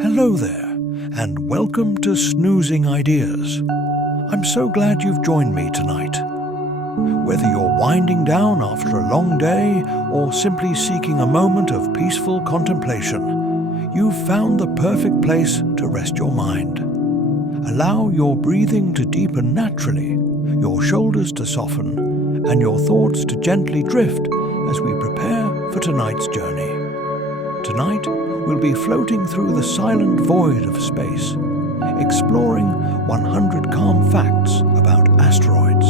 Hello there, and welcome to Snoozing Ideas. I'm so glad you've joined me tonight. Whether you're winding down after a long day or simply seeking a moment of peaceful contemplation, you've found the perfect place to rest your mind. Allow your breathing to deepen naturally, your shoulders to soften, and your thoughts to gently drift as we prepare for tonight's journey. Tonight, we'll be floating through the silent void of space, exploring 100 calm facts about asteroids.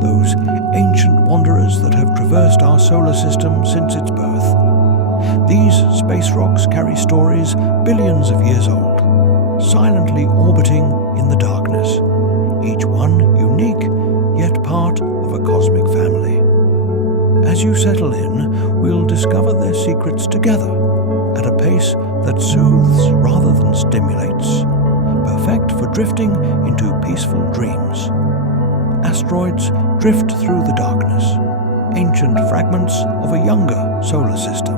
Those ancient wanderers that have traversed our solar system since its birth. These space rocks carry stories billions of years old, silently orbiting in the darkness, each one unique, yet part of a cosmic family. As you settle in, we'll discover their secrets together, at a pace that soothes rather than stimulates, perfect for drifting into peaceful dreams. Asteroids drift through the darkness, ancient fragments of a younger solar system.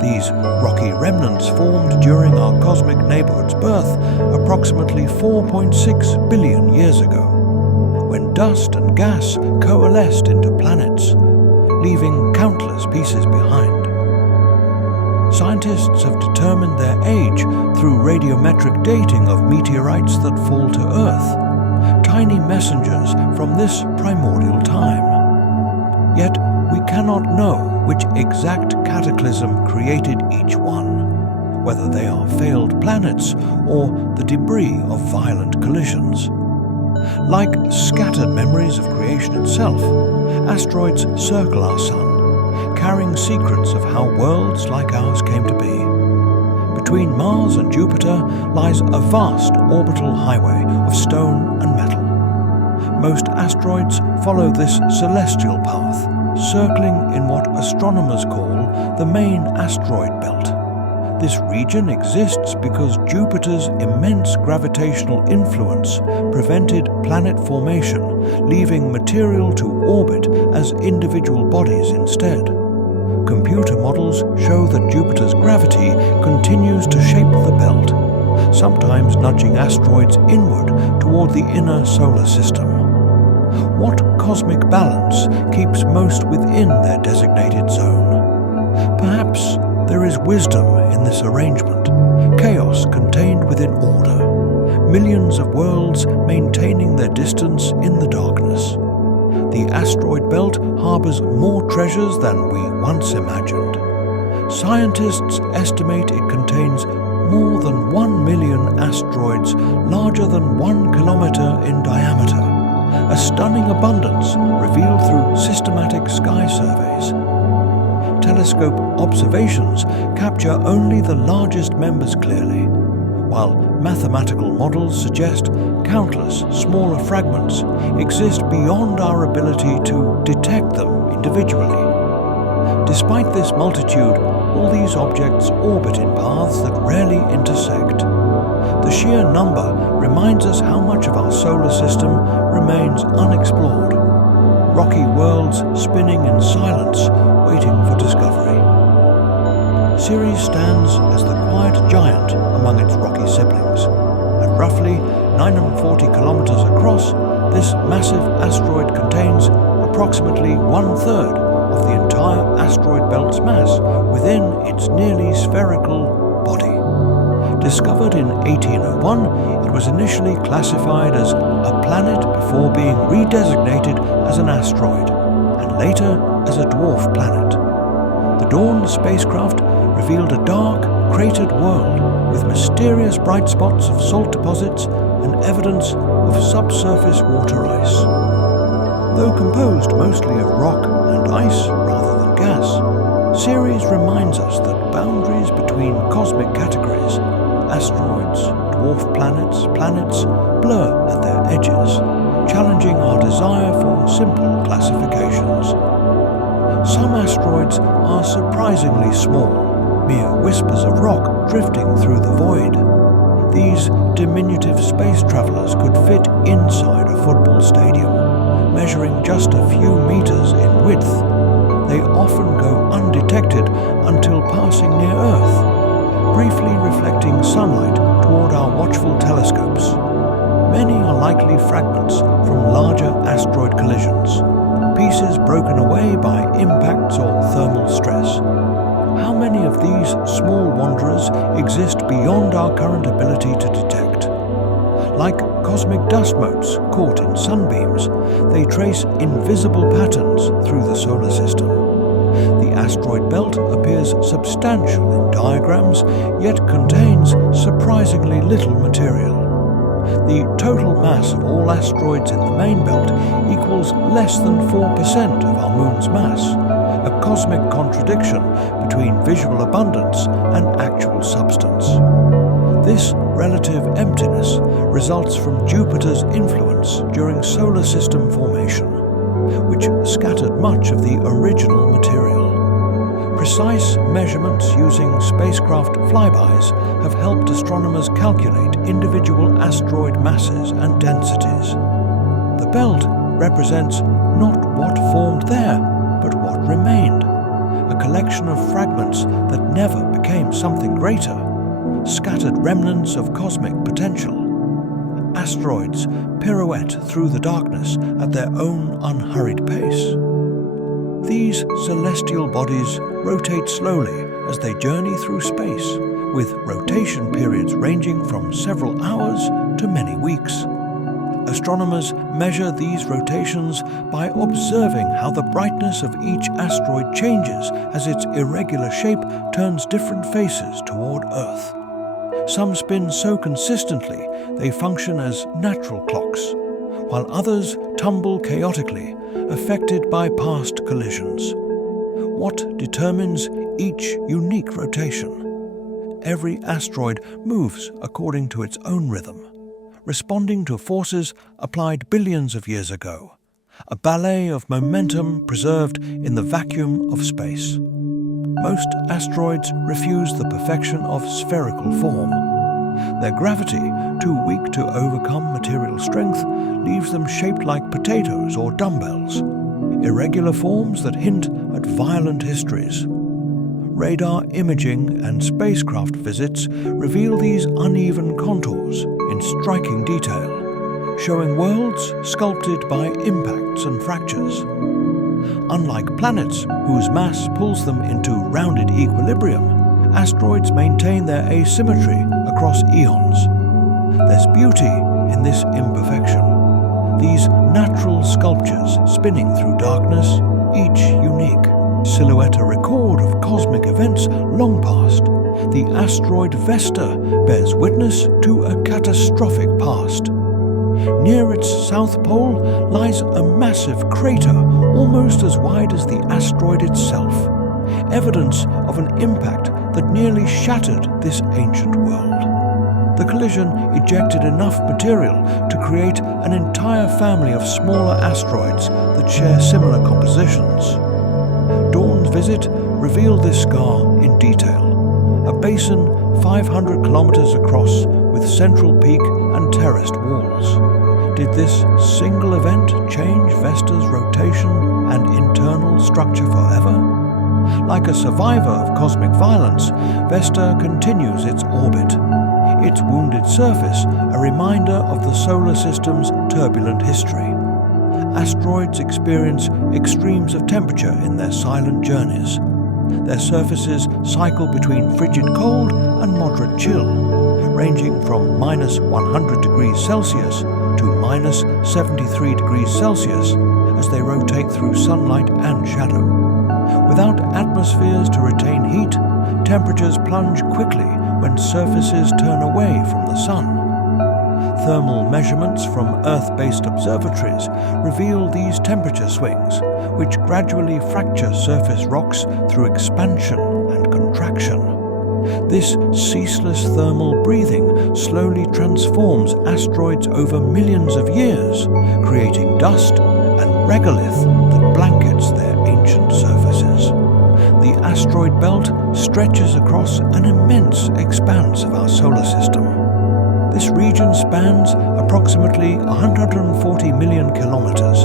These rocky remnants formed during our cosmic neighborhood's birth approximately 4.6 billion years ago, when dust and gas coalesced into planets, leaving countless pieces behind. Scientists have determined their age through radiometric dating of meteorites that fall to Earth, tiny messengers from this primordial time. Yet we cannot know which exact cataclysm created each one, whether they are failed planets or the debris of violent collisions. Like scattered memories of creation itself, asteroids circle our sun, carrying secrets of how worlds like ours came to be. Between Mars and Jupiter lies a vast orbital highway of stone and metal. Most asteroids follow this celestial path, circling in what astronomers call the main asteroid belt. This region exists because Jupiter's immense gravitational influence prevented planet formation, leaving material to orbit as individual bodies instead. Computer models show that Jupiter's gravity continues to shape the belt, sometimes nudging asteroids inward toward the inner solar system. What cosmic balance keeps most within their designated zone? Perhaps there is wisdom in this arrangement, chaos contained within order, millions of worlds maintaining their distance in the darkness. The asteroid belt harbors more treasures than we once imagined. Scientists estimate it contains more than 1 million asteroids larger than 1 kilometer in diameter, a stunning abundance revealed through systematic sky surveys. Telescope observations capture only the largest members clearly, while mathematical models suggest countless smaller fragments exist beyond our ability to detect them individually. Despite this multitude, all these objects orbit in paths that rarely intersect. The sheer number reminds us how much of our solar system remains unexplored. Rocky worlds spinning in silence, waiting for discovery. Ceres stands as the quiet giant among its rocky siblings. At roughly 940 kilometers across, this massive asteroid contains approximately 1/3 of the entire asteroid belt's mass within its nearly spherical body. Discovered in 1801, it was initially classified as a planet before being redesignated as an asteroid, and later as a dwarf planet. The Dawn spacecraft revealed a dark, cratered world with mysterious bright spots of salt deposits and evidence of subsurface water ice. Though composed mostly of rock and ice rather than gas, Ceres reminds us that boundaries between cosmic categories, asteroids, dwarf planets, blur at their edges, challenging our desire for simple classifications. Some asteroids are surprisingly small, mere whispers of rock drifting through the void. These diminutive space travelers could fit inside a football stadium, measuring just a few meters in width. They often go undetected until passing near Earth, briefly reflecting sunlight toward our watchful telescopes. Many are likely fragments from larger asteroid collisions, pieces broken away by impacts or thermal stress. How many of these small wanderers exist beyond our current ability to detect? Like cosmic dust motes caught in sunbeams, they trace invisible patterns through the solar system. The asteroid belt appears substantial in diagrams, yet contains surprisingly little material. The total mass of all asteroids in the main belt equals less than 4% of our Moon's mass, a cosmic contradiction between visual abundance and actual substance. This relative emptiness results from Jupiter's influence during solar system formation, which scattered much of the original material. Precise measurements using spacecraft flybys have helped astronomers calculate individual asteroid masses and densities. The belt represents not what formed there, but what remained, a collection of fragments that never became something greater, scattered remnants of cosmic potential. Asteroids pirouette through the darkness at their own unhurried pace. These celestial bodies rotate slowly as they journey through space, with rotation periods ranging from several hours to many weeks. Astronomers measure these rotations by observing how the brightness of each asteroid changes as its irregular shape turns different faces toward Earth. Some spin so consistently they function as natural clocks, while others tumble chaotically, affected by past collisions. What determines each unique rotation? Every asteroid moves according to its own rhythm, responding to forces applied billions of years ago, a ballet of momentum preserved in the vacuum of space. Most asteroids refuse the perfection of spherical form. Their gravity, too weak to overcome material strength, leaves them shaped like potatoes or dumbbells, irregular forms that hint at violent histories. Radar imaging and spacecraft visits reveal these uneven contours in striking detail, showing worlds sculpted by impacts and fractures. Unlike planets, whose mass pulls them into rounded equilibrium, asteroids maintain their asymmetry across eons. There's beauty in this imperfection. These natural sculptures spinning through darkness, each unique, silhouette a record of cosmic events long past. The asteroid Vesta bears witness to a catastrophic past. Near its south pole lies a massive crater almost as wide as the asteroid itself, evidence of an impact that nearly shattered this ancient world. The collision ejected enough material to create an entire family of smaller asteroids that share similar compositions. Dawn's visit revealed this scar in detail, a basin 500 kilometers across with central peak and terraced walls. Did this single event change Vesta's rotation and internal structure forever? Like a survivor of cosmic violence, Vesta continues its orbit, its wounded surface a reminder of the solar system's turbulent history. Asteroids experience extremes of temperature in their silent journeys. Their surfaces cycle between frigid cold and moderate chill, ranging from minus 100 degrees Celsius to minus 73 degrees Celsius as they rotate through sunlight and shadow. Without atmospheres to retain heat, temperatures plunge quickly when surfaces turn away from the sun. Thermal measurements from Earth-based observatories reveal these temperature swings, which gradually fracture surface rocks through expansion and contraction. This ceaseless thermal breathing slowly transforms asteroids over millions of years, creating dust and regolith that blankets their ancient surfaces. The asteroid belt stretches across an immense expanse of our solar system. This region spans approximately 140 million kilometers,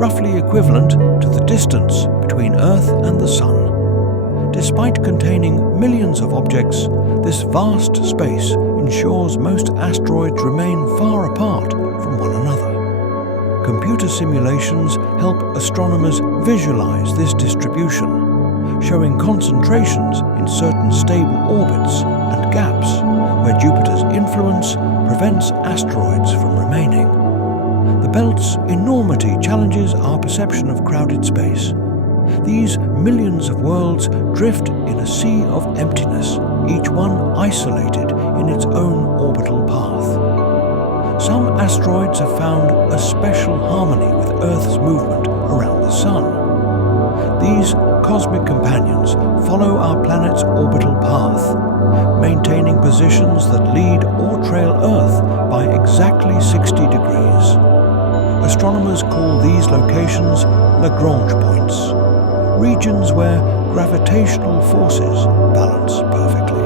roughly equivalent to the distance between Earth and the Sun. Despite containing millions of objects, this vast space ensures most asteroids remain far apart from one another. Computer simulations help astronomers visualize this distribution, showing concentrations in certain stable orbits and gaps where Jupiter's influence prevents asteroids from remaining. The belt's enormity challenges our perception of crowded space. These millions of worlds drift in a sea of emptiness, each one isolated in its own orbital path. Some asteroids have found a special harmony with Earth's movement around the Sun. These cosmic companions follow our planet's orbital path, maintaining positions that lead or trail Earth by exactly 60 degrees. Astronomers call these locations Lagrange points, regions where gravitational forces balance perfectly.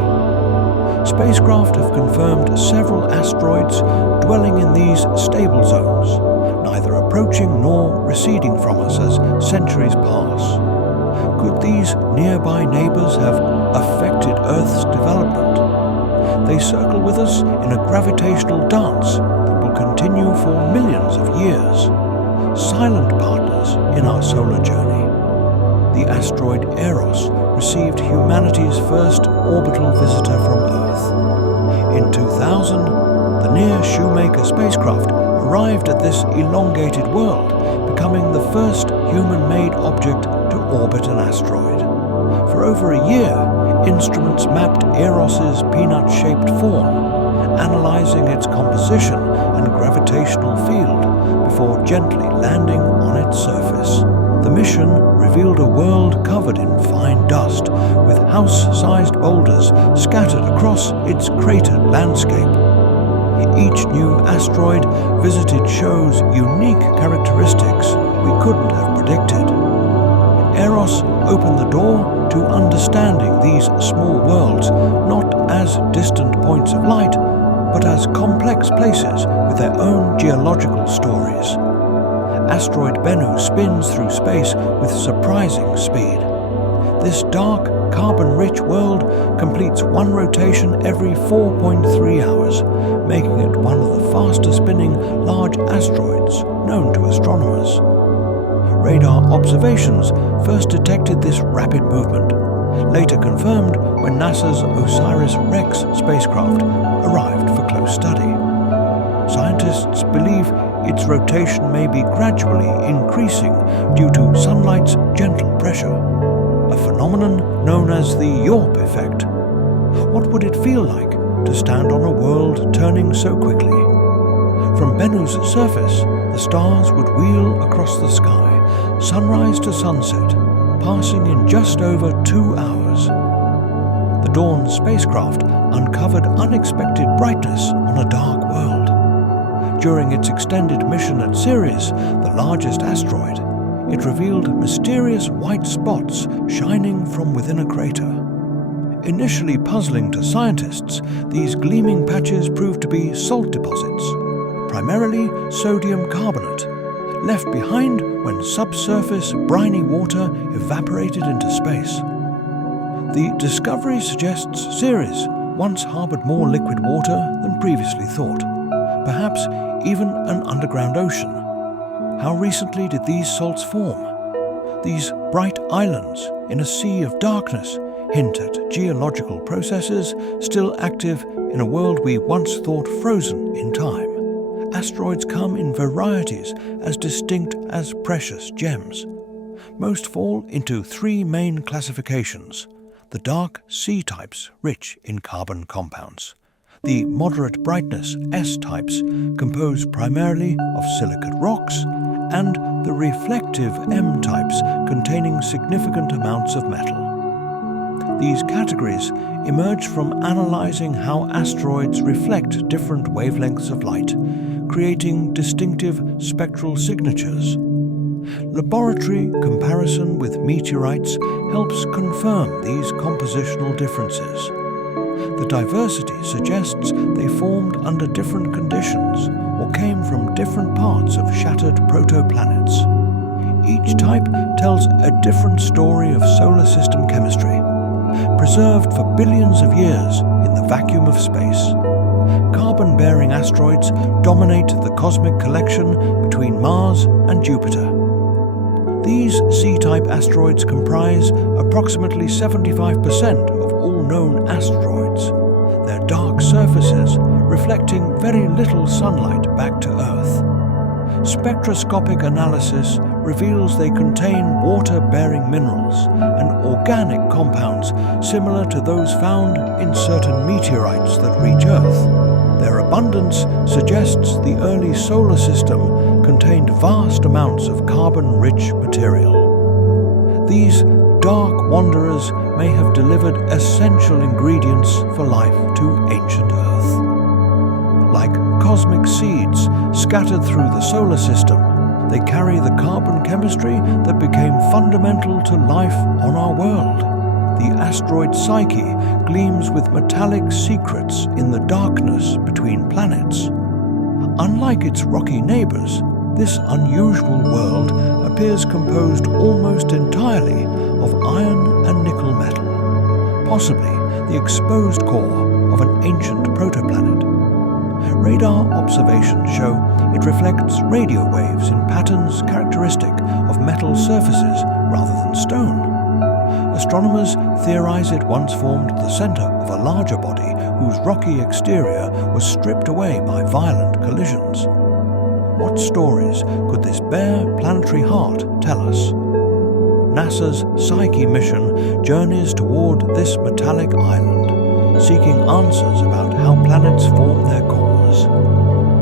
Spacecraft have confirmed several asteroids dwelling in these stable zones, neither approaching nor receding from us as centuries pass. Could these nearby neighbors have affected Earth's development? They circle with us in a gravitational dance that will continue for millions of years, silent partners in our solar journey. The asteroid Eros received humanity's first orbital visitor from Earth. In 2000, the near-Shoemaker spacecraft arrived at this elongated world, becoming the first human-made object to orbit an asteroid. For over a year, instruments mapped Eros's peanut-shaped form, analyzing its composition and gravitational field before gently landing on its surface. The mission revealed a world covered in fine dust, with house-sized boulders scattered across its cratered landscape. Each new asteroid visited shows unique characteristics we couldn't have predicted. Eros opened the door to understanding these small worlds not as distant points of light, but as complex places with their own geological stories. Asteroid Bennu spins through space with surprising speed. This dark, carbon-rich world completes one rotation every 4.3 hours, making it one of the fastest-spinning large asteroids known to astronomers. Radar observations first detected this rapid movement, later confirmed when NASA's OSIRIS-REx spacecraft arrived for close study. Scientists believe its rotation may be gradually increasing due to sunlight's gentle pressure, a phenomenon known as the Yorp effect. What would it feel like to stand on a world turning so quickly? From Bennu's surface, the stars would wheel across the sky, sunrise to sunset, passing in just over 2 hours. The Dawn spacecraft uncovered unexpected brightness on a dark world. During its extended mission at Ceres, the largest asteroid, it revealed mysterious white spots shining from within a crater. Initially puzzling to scientists, these gleaming patches proved to be salt deposits, primarily sodium carbonate, left behind when subsurface briny water evaporated into space. The discovery suggests Ceres once harbored more liquid water than previously thought, perhaps even an underground ocean. How recently did these salts form? These bright islands in a sea of darkness hint at geological processes still active in a world we once thought frozen in time. Asteroids come in varieties as distinct as precious gems. Most fall into 3 main classifications: the dark C-types rich in carbon compounds, the moderate brightness S-types composed primarily of silicate rocks, and the reflective M-types containing significant amounts of metal. These categories emerge from analyzing how asteroids reflect different wavelengths of light, creating distinctive spectral signatures. Laboratory comparison with meteorites helps confirm these compositional differences. The diversity suggests they formed under different conditions or came from different parts of shattered protoplanets. Each type tells a different story of solar system chemistry, preserved for billions of years in the vacuum of space. Carbon-bearing asteroids dominate the cosmic collection between Mars and Jupiter. These C-type asteroids comprise approximately 75% of all known asteroids, their dark surfaces reflecting very little sunlight back to Earth. Spectroscopic analysis reveals they contain water-bearing minerals and organic compounds similar to those found in certain meteorites that reach Earth. Their abundance suggests the early solar system contained vast amounts of carbon-rich material. These dark wanderers may have delivered essential ingredients for life to ancient Earth. Like cosmic seeds scattered through the solar system, they carry the carbon chemistry that became fundamental to life on our world. The asteroid Psyche gleams with metallic secrets in the darkness between planets. Unlike its rocky neighbors, this unusual world appears composed almost entirely of iron and nickel metal, possibly the exposed core of an ancient protoplanet. Radar observations show it reflects radio waves in patterns characteristic of metal surfaces rather than stone. Astronomers theorize it once formed the center of a larger body whose rocky exterior was stripped away by violent collisions. What stories could this bare planetary heart tell us? NASA's Psyche mission journeys toward this metallic island, seeking answers about how planets form their cores.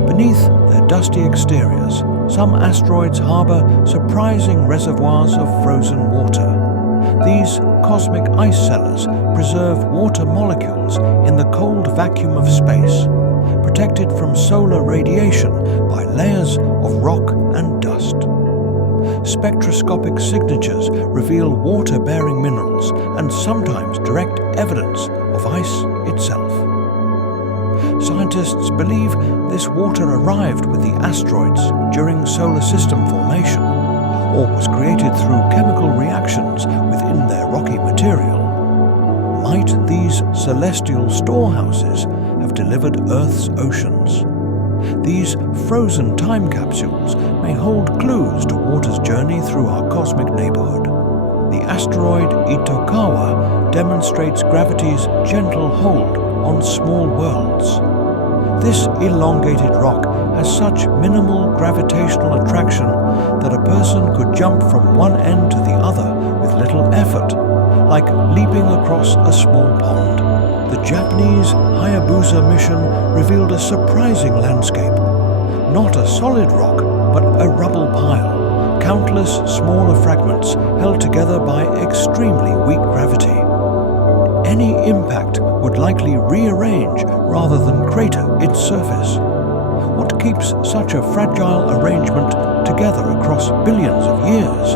Beneath their dusty exteriors, some asteroids harbor surprising reservoirs of frozen water. These cosmic ice cellars preserve water molecules in the cold vacuum of space, protected from solar radiation by layers of rock and dust. Spectroscopic signatures reveal water-bearing minerals and sometimes direct evidence of ice itself. Scientists believe this water arrived with the asteroids during solar system formation, or was created through chemical reactions within their rocky material. Might these celestial storehouses have delivered Earth's oceans? These frozen time capsules may hold clues to water's journey through our cosmic neighborhood. The asteroid Itokawa demonstrates gravity's gentle hold on small worlds. This elongated rock has such minimal gravitational attraction that a person could jump from one end to the other with little effort, like leaping across a small pond. The Japanese Hayabusa mission revealed a surprising landscape. Not a solid rock, but a rubble pile, countless smaller fragments held together by extremely weak gravity. Any impact would likely rearrange rather than crater its surface. What keeps such a fragile arrangement together across billions of years?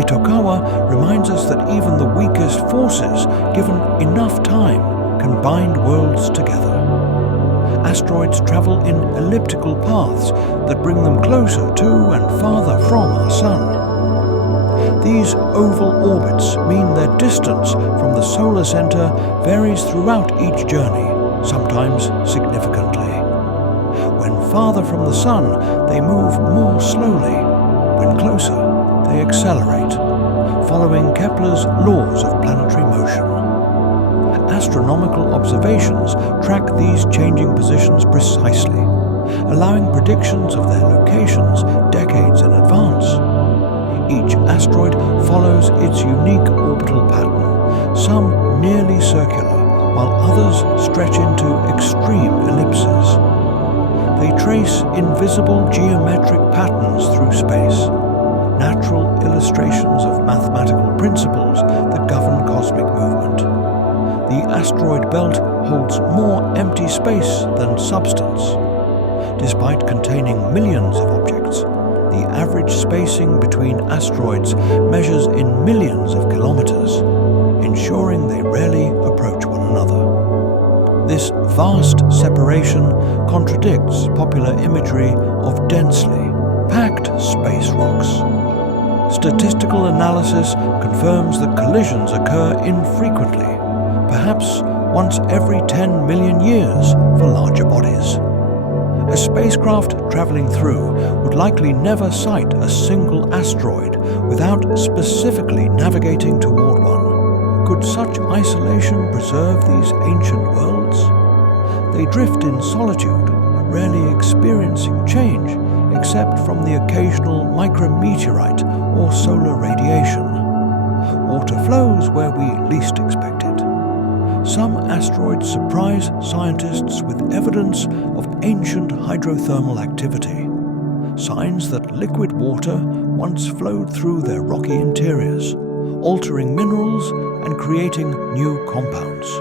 Itokawa reminds us that even the weakest forces, given enough time, can bind worlds together. Asteroids travel in elliptical paths that bring them closer to and farther from our Sun. These oval orbits mean their distance from the solar center varies throughout each journey, sometimes significantly. When farther from the Sun, they move more slowly. When closer, they accelerate, following Kepler's laws of planetary motion. Astronomical observations track these changing positions precisely, allowing predictions of their locations decades in advance. Each asteroid follows its unique orbital pattern, some nearly circular, while others stretch into extreme ellipses. They trace invisible geometric patterns through space, natural illustrations of mathematical principles that govern cosmic movement. The asteroid belt holds more empty space than substance. Despite containing millions of objects, the average spacing between asteroids measures in millions of kilometers, ensuring they rarely approach one another. This vast separation contradicts popular imagery of densely packed space rocks. Statistical analysis confirms that collisions occur infrequently, perhaps once every 10 million years for larger bodies. A spacecraft traveling through would likely never sight a single asteroid without specifically navigating toward one. Could such isolation preserve these ancient worlds? They drift in solitude, rarely experiencing change except from the occasional micrometeorite or solar radiation. Water flows where we least expect it. Some asteroids surprise scientists with evidence of ancient hydrothermal activity, signs that liquid water once flowed through their rocky interiors, altering minerals and creating new compounds.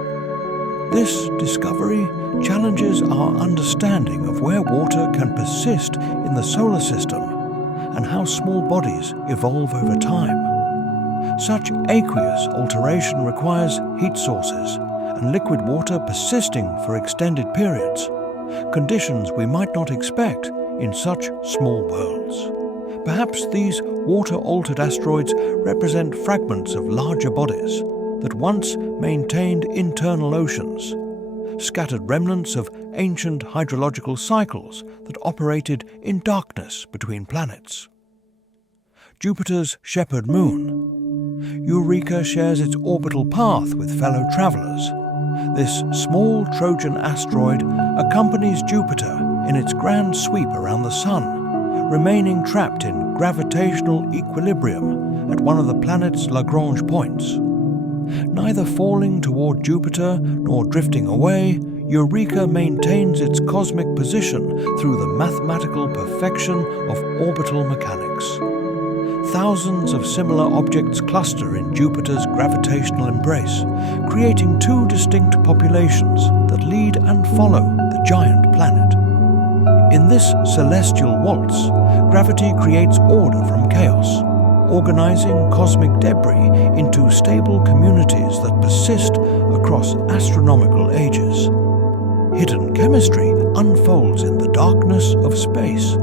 This discovery challenges our understanding of where water can persist in the solar system and how small bodies evolve over time. Such aqueous alteration requires heat sources and liquid water persisting for extended periods, conditions we might not expect in such small worlds. Perhaps these water-altered asteroids represent fragments of larger bodies that once maintained internal oceans, scattered remnants of ancient hydrological cycles that operated in darkness between planets. Jupiter's shepherd moon. Eureka shares its orbital path with fellow travelers. This small Trojan asteroid accompanies Jupiter in its grand sweep around the Sun, remaining trapped in gravitational equilibrium at one of the planet's Lagrange points. Neither falling toward Jupiter nor drifting away, Eureka maintains its cosmic position through the mathematical perfection of orbital mechanics. Thousands of similar objects cluster in Jupiter's gravitational embrace, creating two distinct populations that lead and follow the giant planet. In this celestial waltz, gravity creates order from chaos, organizing cosmic debris into stable communities that persist across astronomical ages. Hidden chemistry unfolds in the darkness of space.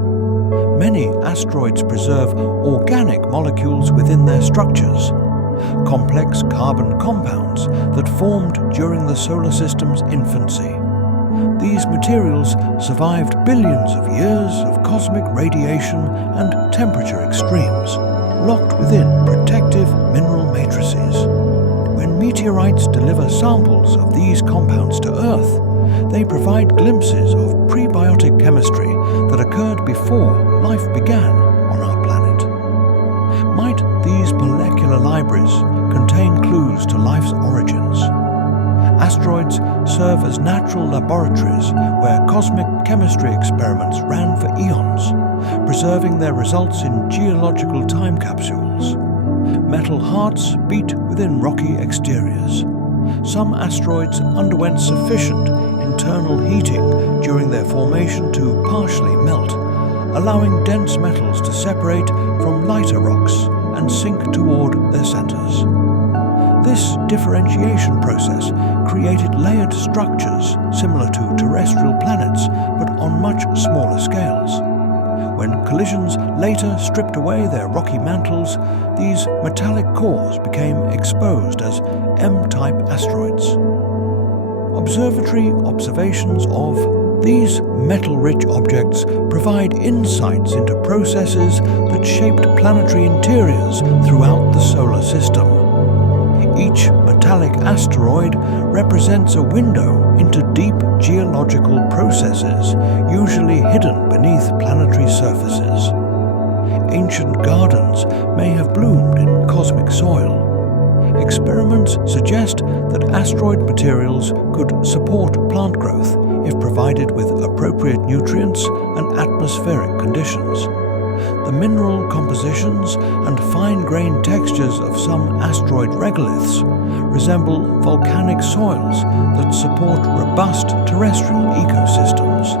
Many asteroids preserve organic molecules within their structures, complex carbon compounds that formed during the solar system's infancy. These materials survived billions of years of cosmic radiation and temperature extremes, locked within protective mineral matrices. When meteorites deliver samples of these compounds to Earth, they provide glimpses of prebiotic chemistry that occurred before life began on our planet. Might these molecular libraries contain clues to life's origins? Asteroids serve as natural laboratories where cosmic chemistry experiments ran for eons, preserving their results in geological time capsules. Metal hearts beat within rocky exteriors. Some asteroids underwent sufficient internal heating during their formation to partially melt, allowing dense metals to separate from lighter rocks and sink toward their centers. This differentiation process created layered structures similar to terrestrial planets, but on much smaller scales. When collisions later stripped away their rocky mantles, these metallic cores became exposed as M-type asteroids. Observatory observations of these metal-rich objects provide insights into processes that shaped planetary interiors throughout the solar system. Each metallic asteroid represents a window into deep geological processes, usually hidden beneath planetary surfaces. Ancient gardens may have bloomed in cosmic soil. Experiments suggest that asteroid materials could support plant growth if provided with appropriate nutrients and atmospheric conditions. The mineral compositions and fine-grained textures of some asteroid regoliths resemble volcanic soils that support robust terrestrial ecosystems.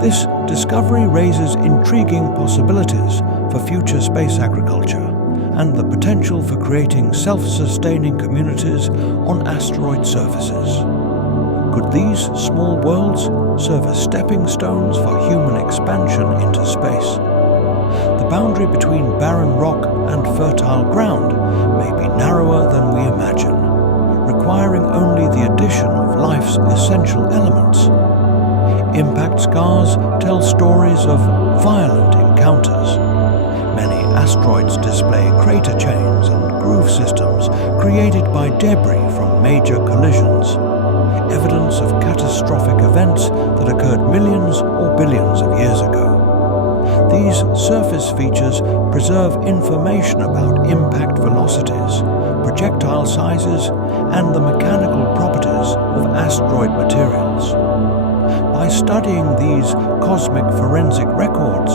This discovery raises intriguing possibilities for future space agriculture and the potential for creating self-sustaining communities on asteroid surfaces. Could these small worlds serve as stepping stones for human expansion into space? The boundary between barren rock and fertile ground may be narrower than we imagine, requiring only the addition of life's essential elements. Impact scars tell stories of violent encounters. Many asteroids display crater chains and groove systems created by debris from major collisions, evidence of catastrophic events that occurred millions or billions of years ago. These surface features preserve information about impact velocities, projectile sizes, and the mechanical properties of asteroid materials. By studying these cosmic forensic records,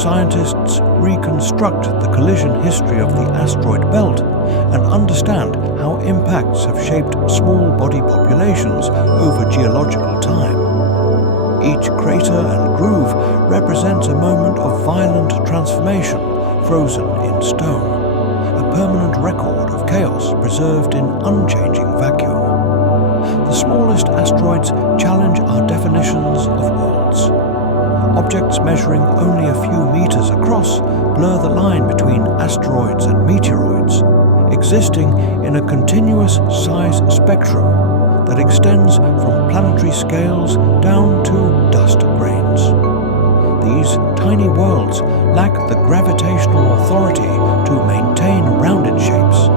scientists reconstruct the collision history of the asteroid belt and understand how impacts have shaped small body populations over geological time. Each crater and groove represents a moment of violent transformation, frozen in stone, a permanent record of chaos preserved in unchanging vacuum. The smallest asteroids challenge our definitions of worlds. Objects measuring only a few meters across blur the line between asteroids and meteoroids, existing in a continuous size spectrum that extends from planetary scales down to dust grains. These tiny worlds lack the gravitational authority to maintain rounded shapes,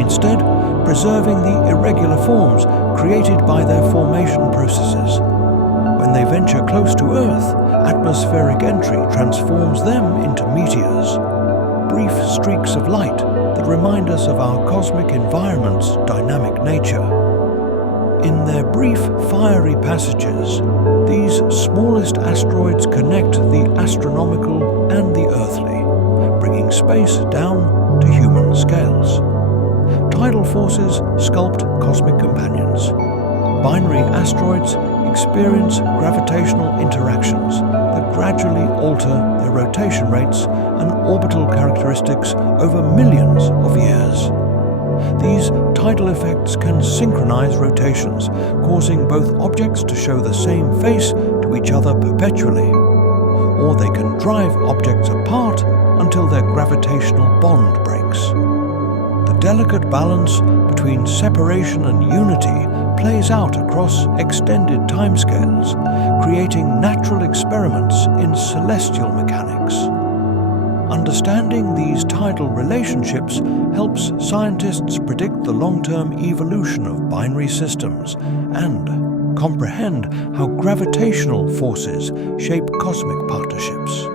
instead preserving the irregular forms created by their formation processes. When they venture close to Earth, atmospheric entry transforms them into meteors, brief streaks of light that remind us of our cosmic environment's dynamic nature. In their brief, fiery passages, these smallest asteroids connect the astronomical and the earthly, bringing space down to human scales. Tidal forces sculpt cosmic companions. Binary asteroids experience gravitational interactions that gradually alter their rotation rates and orbital characteristics over millions of years. These tidal effects can synchronize rotations, causing both objects to show the same face to each other perpetually, or they can drive objects apart until their gravitational bond breaks. The delicate balance between separation and unity plays out across extended timescales, creating natural experiments in celestial mechanics. Understanding these tidal relationships helps scientists predict the long-term evolution of binary systems and comprehend how gravitational forces shape cosmic partnerships.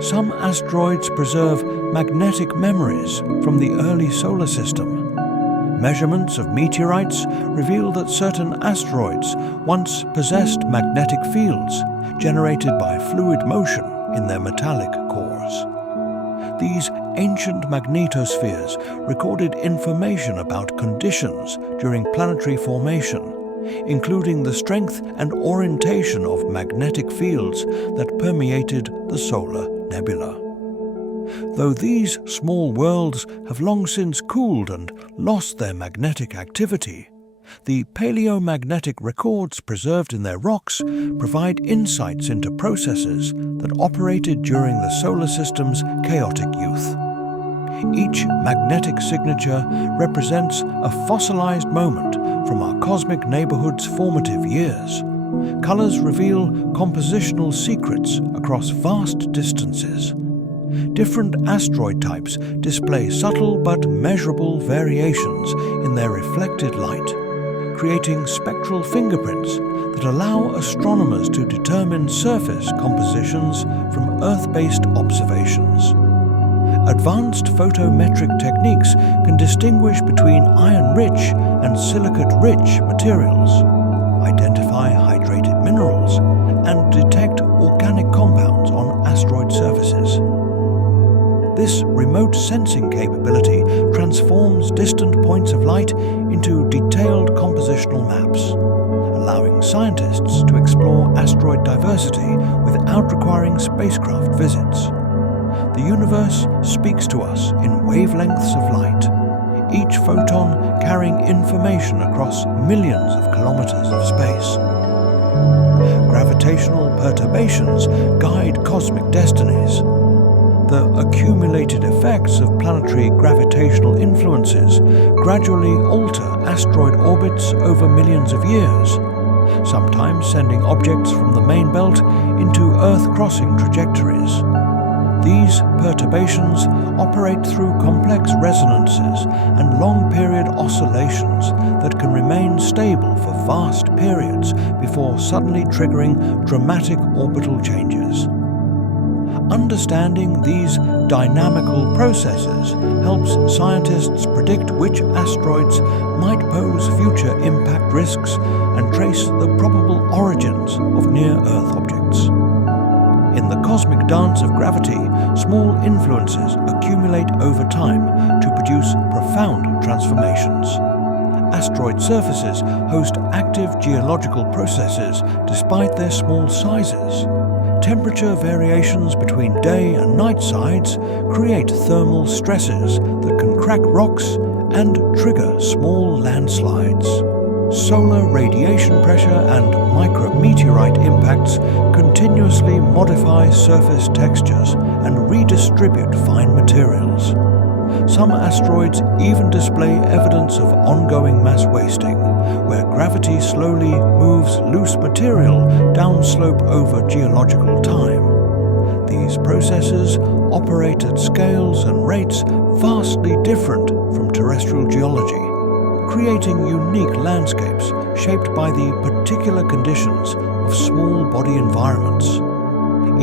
Some asteroids preserve magnetic memories from the early solar system. Measurements of meteorites reveal that certain asteroids once possessed magnetic fields generated by fluid motion in their metallic cores. These ancient magnetospheres recorded information about conditions during planetary formation, including the strength and orientation of magnetic fields that permeated the solar nebula. Though these small worlds have long since cooled and lost their magnetic activity, the paleomagnetic records preserved in their rocks provide insights into processes that operated during the solar system's chaotic youth. Each magnetic signature represents a fossilized moment from our cosmic neighborhood's formative years. Colors reveal compositional secrets across vast distances. Different asteroid types display subtle but measurable variations in their reflected light, creating spectral fingerprints that allow astronomers to determine surface compositions from Earth-based observations. Advanced photometric techniques can distinguish between iron-rich and silicate-rich materials, identify hydrated minerals, and detect organic compounds on asteroid surfaces. This remote sensing capability transforms distant points of light into detailed compositional maps, allowing scientists to explore asteroid diversity without requiring spacecraft visits. The universe speaks to us in wavelengths of light, each photon carrying information across millions of kilometers of space. Gravitational perturbations guide cosmic destinies. the accumulated effects of planetary gravitational influences gradually alter asteroid orbits over millions of years, sometimes sending objects from the main belt into Earth-crossing trajectories. These perturbations operate through complex resonances and long-period oscillations that can remain stable for vast periods before suddenly triggering dramatic orbital changes. Understanding these dynamical processes helps scientists predict which asteroids might pose future impact risks and trace the probable origins of near-Earth objects. In the cosmic dance of gravity, small influences accumulate over time to produce profound transformations. Asteroid surfaces host active geological processes despite their small sizes. Temperature variations between day and night sides create thermal stresses that can crack rocks and trigger small landslides. Solar radiation pressure and micrometeorite impacts continuously modify surface textures and redistribute fine materials. Some asteroids even display evidence of ongoing mass wasting, where gravity slowly moves loose material downslope over geological time. These processes operate at scales and rates vastly different from terrestrial geology, creating unique landscapes shaped by the particular conditions of small body environments.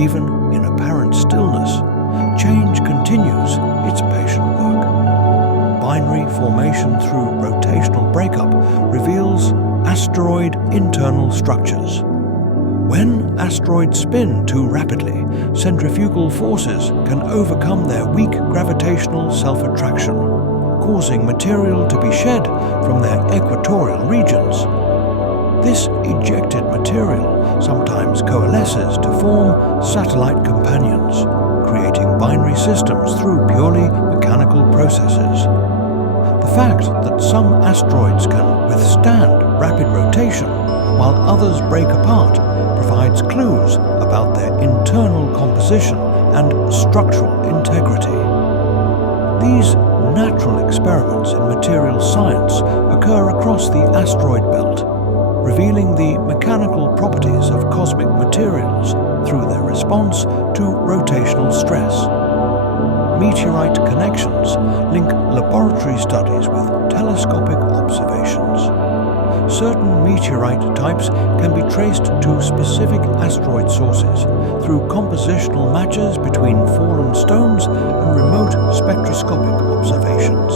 Even in apparent stillness, change continues its patient work. Binary formation through rotational breakup reveals asteroid internal structures. When asteroids spin too rapidly, centrifugal forces can overcome their weak gravitational self-attraction, causing material to be shed from their equatorial regions. This ejected material sometimes coalesces to form satellite companions, creating binary systems through purely mechanical processes. The fact that some asteroids can withstand rapid rotation while others break apart provides clues about their internal composition and structural integrity. These natural experiments in material science occur across the asteroid belt, revealing the mechanical properties of cosmic materials through their response to rotational stress. Meteorite connections link laboratory studies with telescopic observations. Certain meteorite types can be traced to specific asteroid sources through compositional matches between fallen stones and remote spectroscopic observations.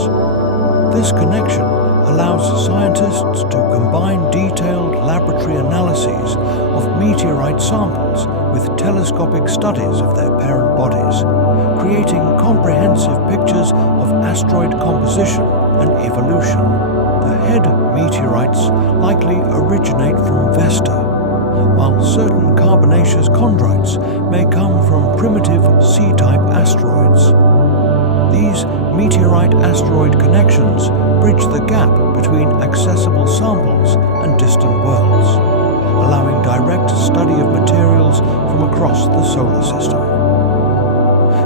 This connection allows scientists to combine detailed laboratory analyses of meteorite samples with telescopic studies of their parent bodies, creating comprehensive pictures of asteroid composition and evolution. The head meteorites likely originate from Vesta, while certain carbonaceous chondrites may come from primitive C-type asteroids. These meteorite-asteroid connections bridge the gap between accessible samples and distant worlds, allowing direct study of materials from across the solar system.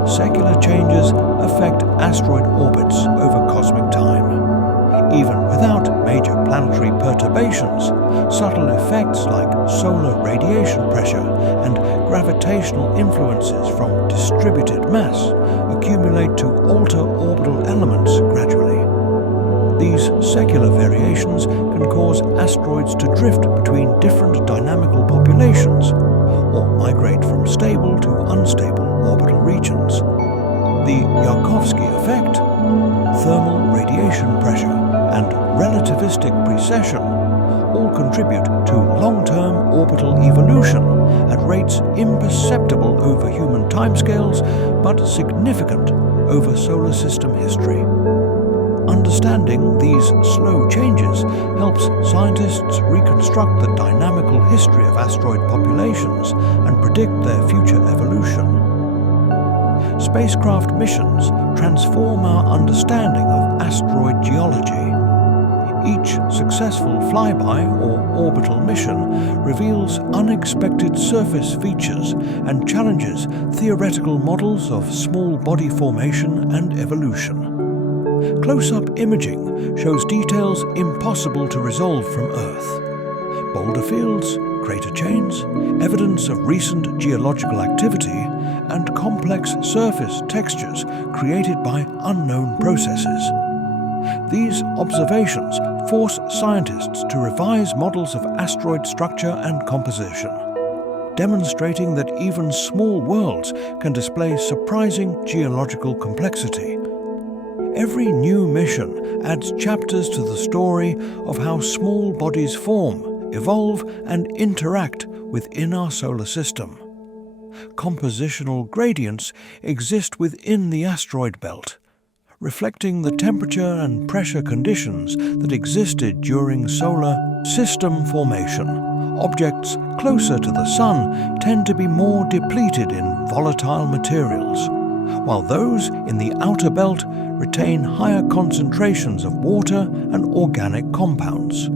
Secular changes affect asteroid orbits over cosmic time. Even without major planetary perturbations, subtle effects like solar radiation pressure and gravitational influences from distributed mass accumulate to alter orbital elements gradually. These secular variations can cause asteroids to drift between different dynamical populations or migrate from stable to unstable orbital regions. The Yarkovsky effect, thermal radiation pressure, and relativistic precession all contribute to long-term orbital evolution at rates imperceptible over human timescales but significant over solar system history. Understanding these slow changes helps scientists reconstruct the dynamical history of asteroid populations and predict their future evolution. Spacecraft missions transform our understanding of asteroid geology. Each successful flyby or orbital mission reveals unexpected surface features and challenges theoretical models of small body formation and evolution. Close-up imaging shows details impossible to resolve from Earth. Boulder fields, crater chains, evidence of recent geological activity, and complex surface textures created by unknown processes. These observations force scientists to revise models of asteroid structure and composition, demonstrating that even small worlds can display surprising geological complexity. Every new mission adds chapters to the story of how small bodies form, evolve, and interact within our solar system. Compositional gradients exist within the asteroid belt, reflecting the temperature and pressure conditions that existed during solar system formation. Objects closer to the Sun tend to be more depleted in volatile materials, while those in the outer belt retain higher concentrations of water and organic compounds.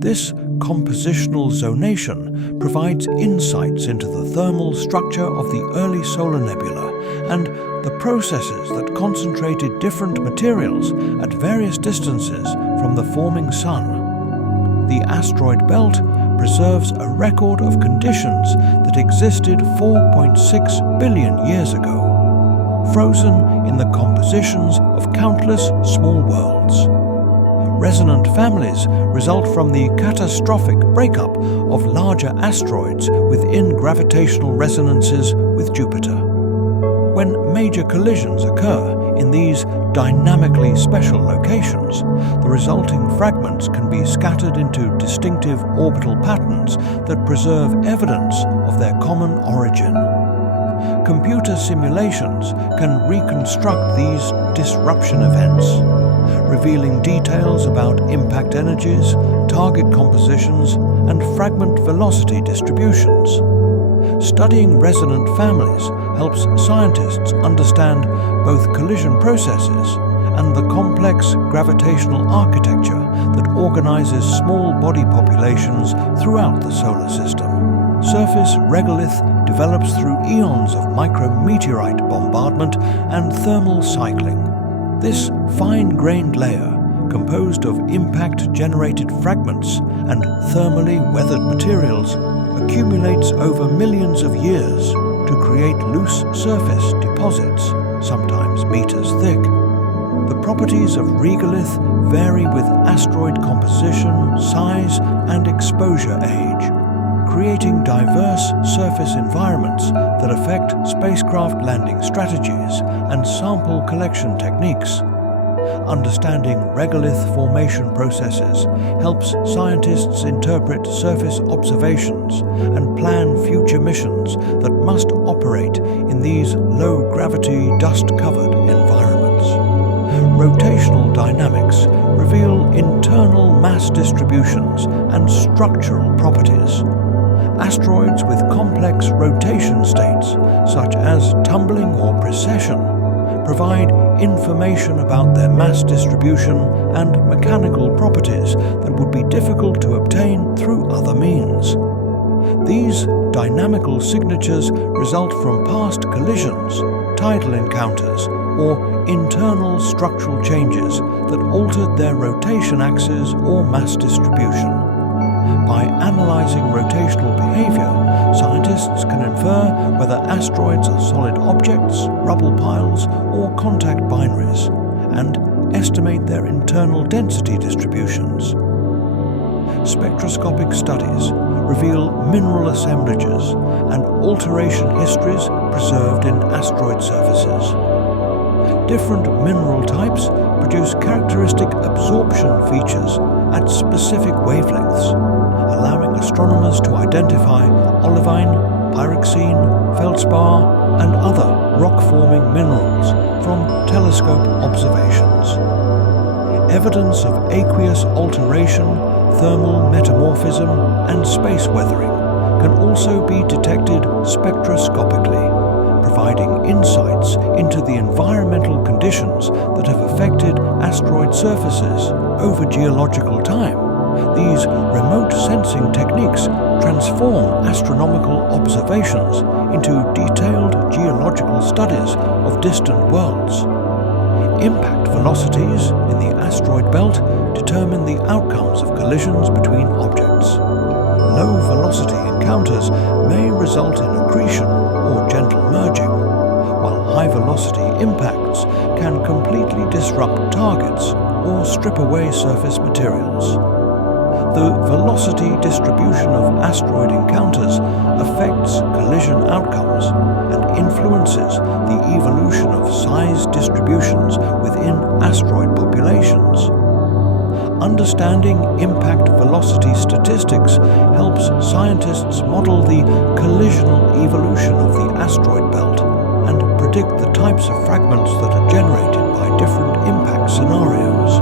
This compositional zonation provides insights into the thermal structure of the early solar nebula and the processes that concentrated different materials at various distances from the forming Sun. The asteroid belt preserves a record of conditions that existed 4.6 billion years ago, frozen in the compositions of countless small worlds. Resonant families result from the catastrophic breakup of larger asteroids within gravitational resonances with Jupiter. When major collisions occur in these dynamically special locations, the resulting fragments can be scattered into distinctive orbital patterns that preserve evidence of their common origin. Computer simulations can reconstruct these disruption events, revealing details about impact energies, target compositions, and fragment velocity distributions. Studying resonant families helps scientists understand both collision processes and the complex gravitational architecture that organizes small body populations throughout the solar system. Surface regolith develops through eons of micrometeorite bombardment and thermal cycling. This fine-grained layer, composed of impact-generated fragments and thermally weathered materials, accumulates over millions of years to create loose surface deposits, sometimes meters thick. The properties of regolith vary with asteroid composition, size, and exposure age, creating diverse surface environments that affect spacecraft landing strategies and sample collection techniques. Understanding regolith formation processes helps scientists interpret surface observations and plan future missions that must operate in these low-gravity, dust-covered environments. Rotational dynamics reveal internal mass distributions and structural properties. Asteroids with complex rotation states, such as tumbling or precession, provide information about their mass distribution and mechanical properties that would be difficult to obtain through other means. These dynamical signatures result from past collisions, tidal encounters, or internal structural changes that altered their rotation axes or mass distribution. By analyzing rotational behavior, scientists can infer whether asteroids are solid objects, rubble piles, or contact binaries, and estimate their internal density distributions. Spectroscopic studies reveal mineral assemblages and alteration histories preserved in asteroid surfaces. Different mineral types produce characteristic absorption features at specific wavelengths, allowing astronomers to identify olivine, pyroxene, feldspar, and other rock-forming minerals from telescope observations. Evidence of aqueous alteration, thermal metamorphism, and space weathering can also be detected spectroscopically, providing insights into the environmental conditions that have affected asteroid surfaces over geological time, these remote sensing techniques transform astronomical observations into detailed geological studies of distant worlds. Impact velocities in the asteroid belt determine the outcomes of collisions between objects. Low velocity encounters may result in accretion or gentle merging, while high velocity impacts can completely disrupt targets or strip away surface materials. The velocity distribution of asteroid encounters affects collision outcomes and influences the evolution of size distributions within asteroid populations. Understanding impact velocity statistics helps scientists model the collisional evolution of the asteroid belt and predict the types of fragments that are generated by different impact scenarios.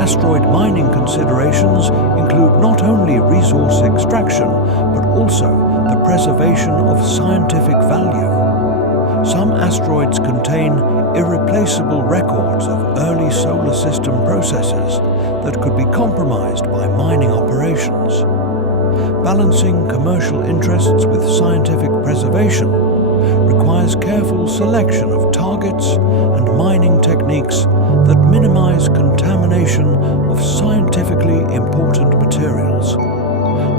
Asteroid mining considerations include not only resource extraction, but also the preservation of scientific value. Some asteroids contain irreplaceable records of early solar system processes that could be compromised by mining operations. Balancing commercial interests with scientific preservation requires careful selection of targets and mining techniques that minimize contamination of scientifically important materials.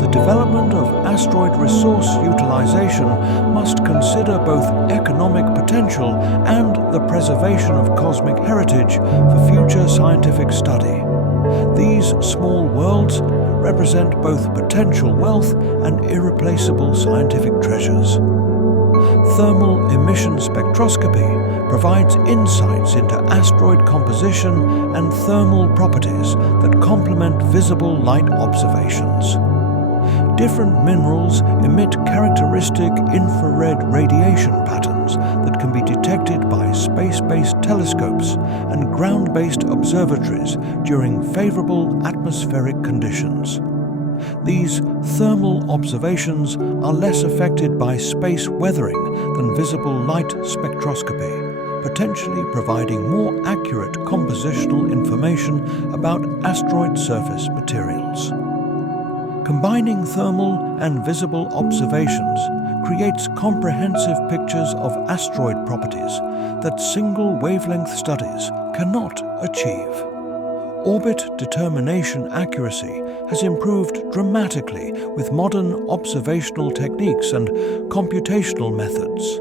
The development of asteroid resource utilization must consider both economic potential and the preservation of cosmic heritage for future scientific study. These small worlds represent both potential wealth and irreplaceable scientific treasures. Thermal emission spectroscopy provides insights into asteroid composition and thermal properties that complement visible light observations. Different minerals emit characteristic infrared radiation patterns that can be detected by space-based telescopes and ground-based observatories during favorable atmospheric conditions. These thermal observations are less affected by space weathering than visible light spectroscopy, potentially providing more accurate compositional information about asteroid surface materials. Combining thermal and visible observations creates comprehensive pictures of asteroid properties that single wavelength studies cannot achieve. Orbit determination accuracy has improved dramatically with modern observational techniques and computational methods.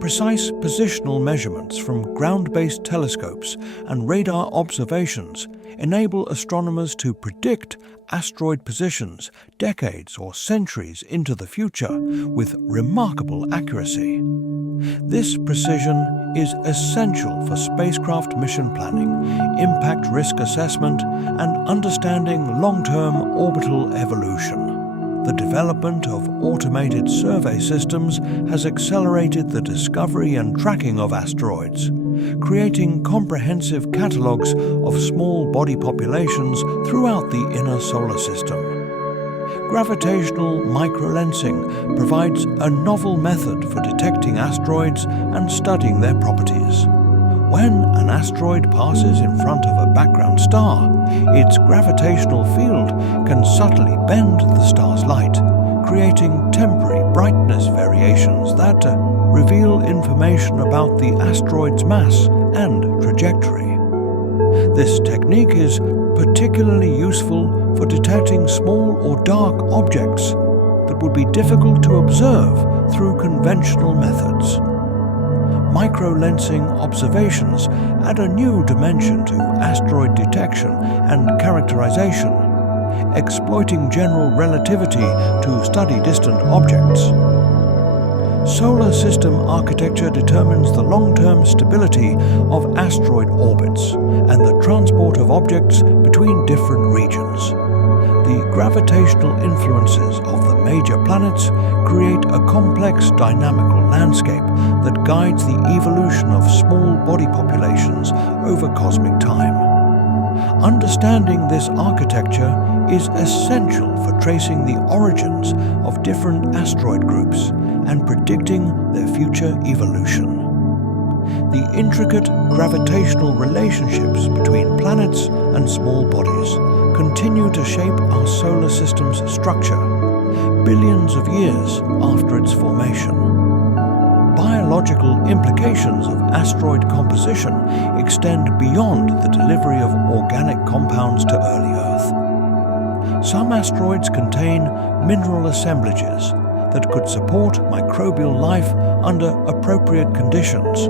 Precise positional measurements from ground-based telescopes and radar observations enable astronomers to predict asteroid positions decades or centuries into the future with remarkable accuracy. This precision is essential for spacecraft mission planning, impact risk assessment, and understanding long-term orbital evolution. The development of automated survey systems has accelerated the discovery and tracking of asteroids, creating comprehensive catalogues of small body populations throughout the inner solar system. Gravitational microlensing provides a novel method for detecting asteroids and studying their properties. When an asteroid passes in front of a background star, its gravitational field can subtly bend the star's light, creating temporary brightness variations that reveal information about the asteroid's mass and trajectory. This technique is particularly useful for detecting small or dark objects that would be difficult to observe through conventional methods. Microlensing observations add a new dimension to asteroid detection and characterization, exploiting general relativity to study distant objects. Solar system architecture determines the long-term stability of asteroid orbits and the transport of objects between different regions. The gravitational influences of the major planets create a complex dynamical landscape that guides the evolution of small body populations over cosmic time. Understanding this architecture is essential for tracing the origins of different asteroid groups and predicting their future evolution. the intricate gravitational relationships between planets and small bodies continue to shape our solar system's structure, billions of years after its formation. Biological implications of asteroid composition extend beyond the delivery of organic compounds to early Earth. Some asteroids contain mineral assemblages that could support microbial life under appropriate conditions,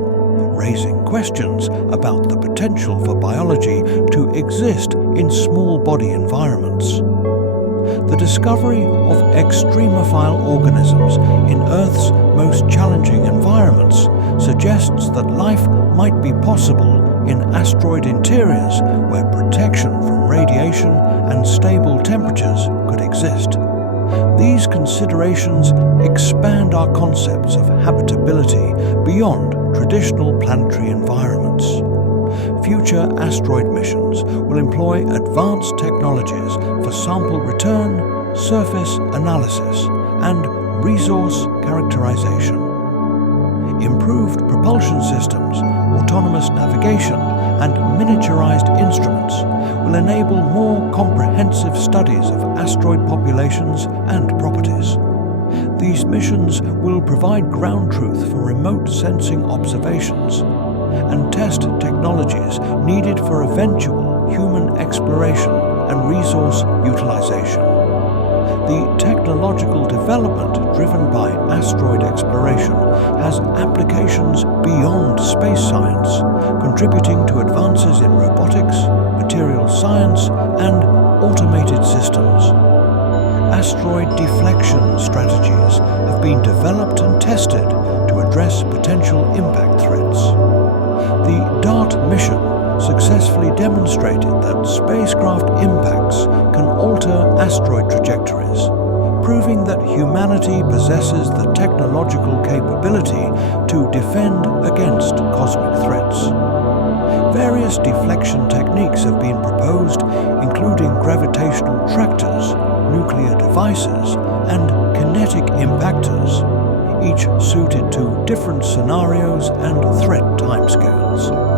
raising questions about the potential for biology to exist in small body environments. The discovery of extremophile organisms in Earth's most challenging environments suggests that life might be possible in asteroid interiors where protection from radiation and stable temperatures could exist. These considerations expand our concepts of habitability beyond traditional planetary environments. Future asteroid missions will employ advanced technologies for sample return, surface analysis, and resource characterization. Improved propulsion systems, autonomous navigation, and miniaturized instruments will enable more comprehensive studies of asteroid populations and properties. These missions will provide ground truth for remote sensing observations and test technologies needed for eventual human exploration and resource utilization. The technological development driven by asteroid exploration has applications beyond space science, contributing to advances in robotics, material science, and automated systems. Asteroid deflection strategies have been developed and tested to address potential impact threats. The DART mission successfully demonstrated that spacecraft impacts can alter asteroid trajectories, proving that humanity possesses the technological capability to defend against cosmic threats. Various deflection techniques have been proposed, including gravitational tractors, nuclear devices, and kinetic impactors, each suited to different scenarios and threat timescales.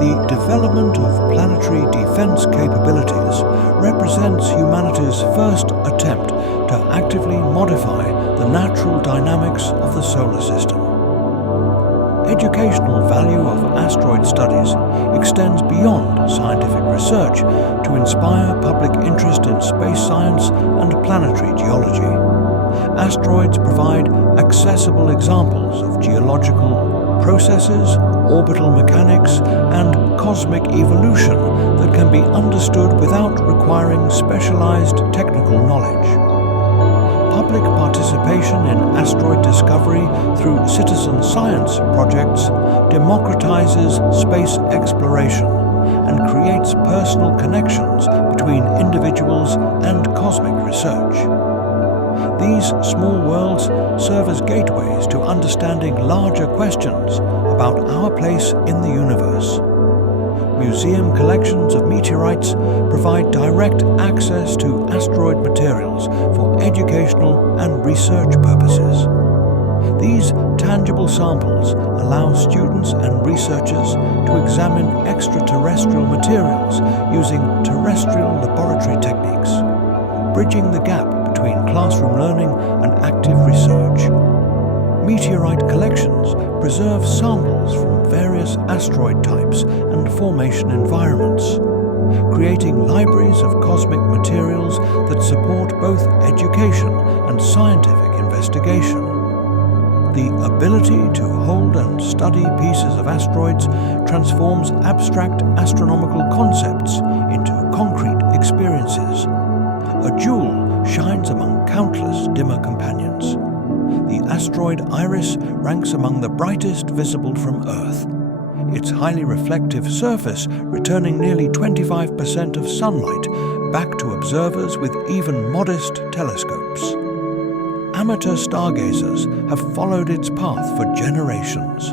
The development of planetary defense capabilities represents humanity's first attempt to actively modify the natural dynamics of the solar system. Educational value of asteroid studies extends beyond scientific research to inspire public interest in space science and planetary geology. Asteroids provide accessible examples of geological processes, orbital mechanics, and cosmic evolution that can be understood without requiring specialized technical knowledge. Public participation in asteroid discovery through citizen science projects democratizes space exploration and creates personal connections between individuals and cosmic research. These small worlds serve as gateways to understanding larger questions about our place in the universe. Museum collections of meteorites provide direct access to asteroid materials for educational and research purposes. These tangible samples allow students and researchers to examine extraterrestrial materials using terrestrial laboratory techniques, bridging the gap between classroom learning and active research. Meteorite collections preserve samples from various asteroid types and formation environments, creating libraries of cosmic materials that support both education and scientific investigation. The ability to hold and study pieces of asteroids transforms abstract astronomical concepts into concrete experiences. A jewel shines among countless dimmer companions. The asteroid Iris ranks among the brightest visible from Earth, its highly reflective surface returning nearly 25% of sunlight back to observers with even modest telescopes. Amateur stargazers have followed its path for generations,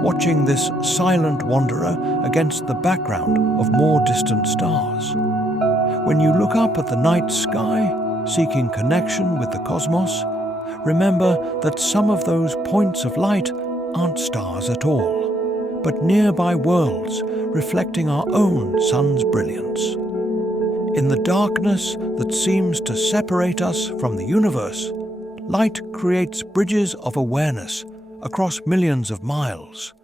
watching this silent wanderer against the background of more distant stars. When you look up at the night sky, seeking connection with the cosmos, remember that some of those points of light aren't stars at all, but nearby worlds reflecting our own sun's brilliance. In the darkness that seems to separate us from the universe, light creates bridges of awareness across millions of miles.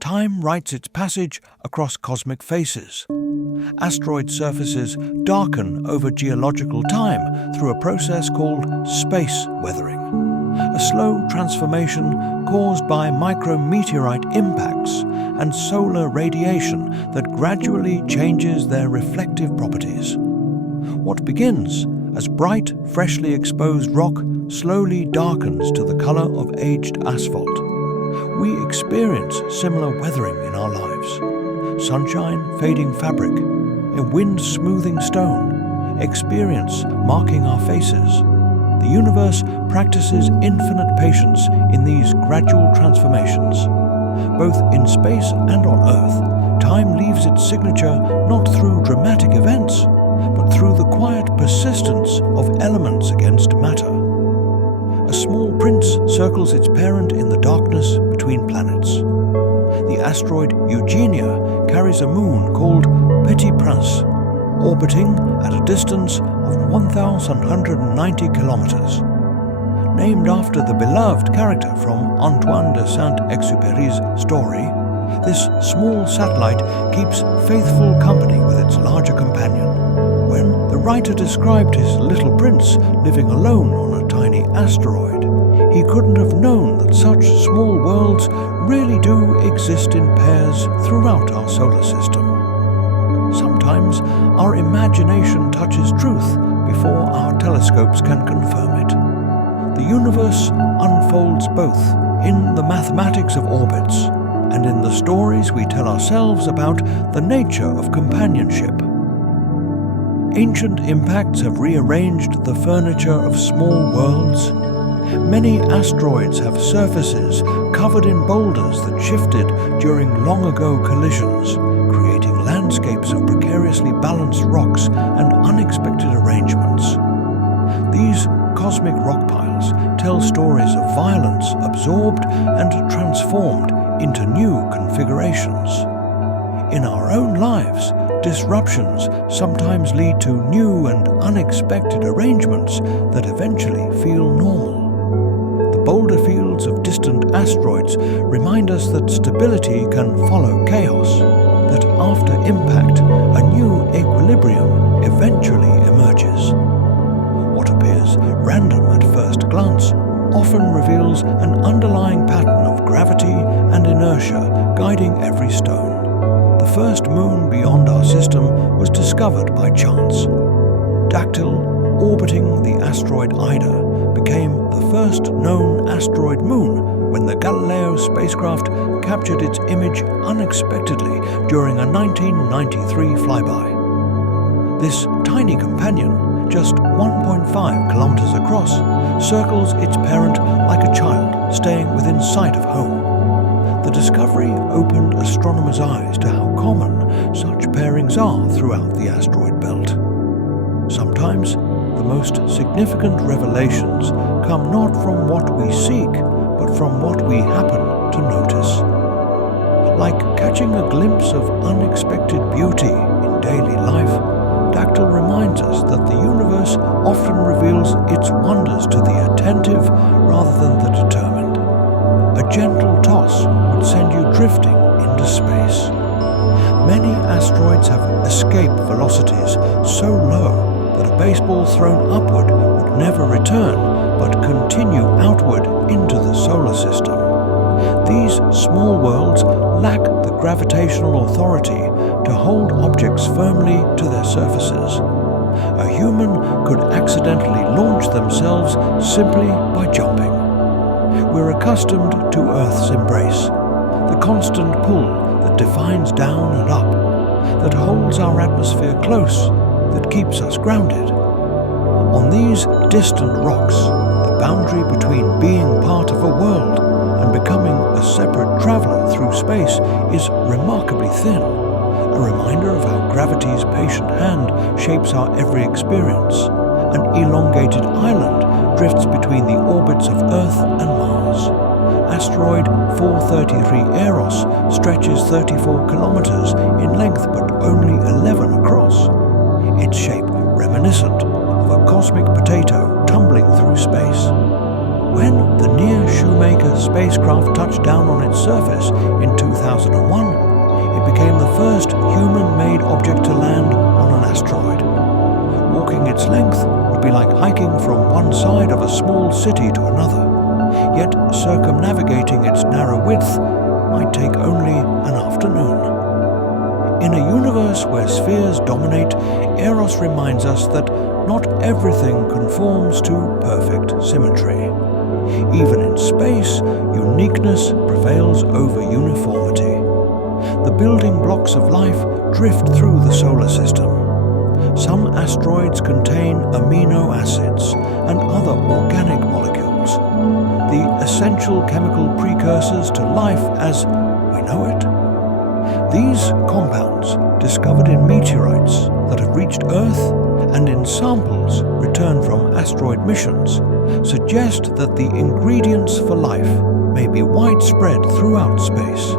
Time writes its passage across cosmic faces. Asteroid surfaces darken over geological time through a process called space weathering, a slow transformation caused by micrometeorite impacts and solar radiation that gradually changes their reflective properties. What begins as bright, freshly exposed rock slowly darkens to the color of aged asphalt. We experience similar weathering in our lives. Sunshine fading fabric, a wind smoothing stone, experience marking our faces. The universe practices infinite patience in these gradual transformations. Both in space and on Earth, time leaves its signature not through dramatic events, but through the quiet persistence of elements against matter. A small prince circles its parent in the darkness between planets. The asteroid Eugenia carries a moon called Petit Prince, orbiting at a distance of 1,190 kilometers. Named after the beloved character from Antoine de Saint-Exupéry's story, this small satellite keeps faithful company with its larger companion. When the writer described his little prince living alone on a tiny asteroid, he couldn't have known that such small worlds really do exist in pairs throughout our solar system. Sometimes our imagination touches truth before our telescopes can confirm it. The universe unfolds both in the mathematics of orbits and in the stories we tell ourselves about the nature of companionship. Ancient impacts have rearranged the furniture of small worlds. Many asteroids have surfaces covered in boulders that shifted during long-ago collisions, creating landscapes of precariously balanced rocks and unexpected arrangements. These cosmic rock piles tell stories of violence absorbed and transformed into new configurations. In our own lives, disruptions sometimes lead to new and unexpected arrangements that eventually feel normal. The boulder fields of distant asteroids remind us that stability can follow chaos, that after impact, a new equilibrium eventually emerges. What appears random at first glance often reveals an underlying pattern of gravity and inertia guiding every stone. The first moon beyond our system was discovered by chance. Dactyl, orbiting the asteroid Ida, became the first known asteroid moon when the Galileo spacecraft captured its image unexpectedly during a 1993 flyby. This tiny companion, just 1.5 kilometers across, circles its parent like a child staying within sight of home. The discovery opened astronomers' eyes to how common such pairings are throughout the asteroid belt. Sometimes, the most significant revelations come not from what we seek, but from what we happen to notice. Like catching a glimpse of unexpected beauty in daily life, Dactyl reminds us that the universe often reveals its wonders to the attentive rather than the determined. A gentle toss would send you drifting into space. Many asteroids have escape velocities so low that a baseball thrown upward would never return, but continue outward into the solar system. These small worlds lack the gravitational authority to hold objects firmly to their surfaces. A human could accidentally launch themselves simply by jumping. We're accustomed to Earth's embrace, the constant pull that defines down and up, that holds our atmosphere close, that keeps us grounded. On these distant rocks, the boundary between being part of a world and becoming a separate traveler through space is remarkably thin, a reminder of how gravity's patient hand shapes our every experience. An elongated island drifts between the orbits of Earth and Mars. asteroid 433 Eros stretches 34 kilometers in length but only 11 across, its shape reminiscent of a cosmic potato tumbling through space. When the near-Shoemaker spacecraft touched down on its surface in 2001, it became the first human-made object to land on an asteroid. Walking its length would be like hiking from one side of a small city to another, yet circumnavigating its narrow width might take only an afternoon. In a universe where spheres dominate, Eros reminds us that not everything conforms to perfect symmetry. Even in space, uniqueness prevails over uniformity. The building blocks of life drift through the solar system. Some asteroids contain amino acids and other organic molecules, the essential chemical precursors to life as we know it. These compounds, discovered in meteorites that have reached Earth and in samples returned from asteroid missions, suggest that the ingredients for life may be widespread throughout space.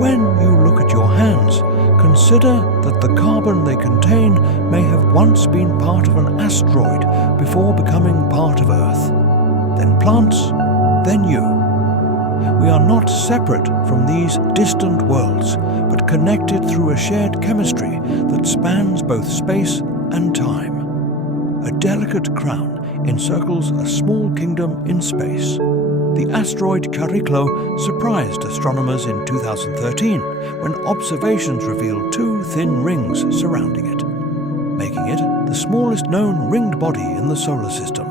When you look at your hands, consider that the carbon they contain may have once been part of an asteroid before becoming part of Earth. Then plants, then you. We are not separate from these distant worlds, but connected through a shared chemistry that spans both space and time. A delicate crown encircles a small kingdom in space. The asteroid Chariklo surprised astronomers in 2013 when observations revealed two thin rings surrounding it, making it the smallest known ringed body in the solar system.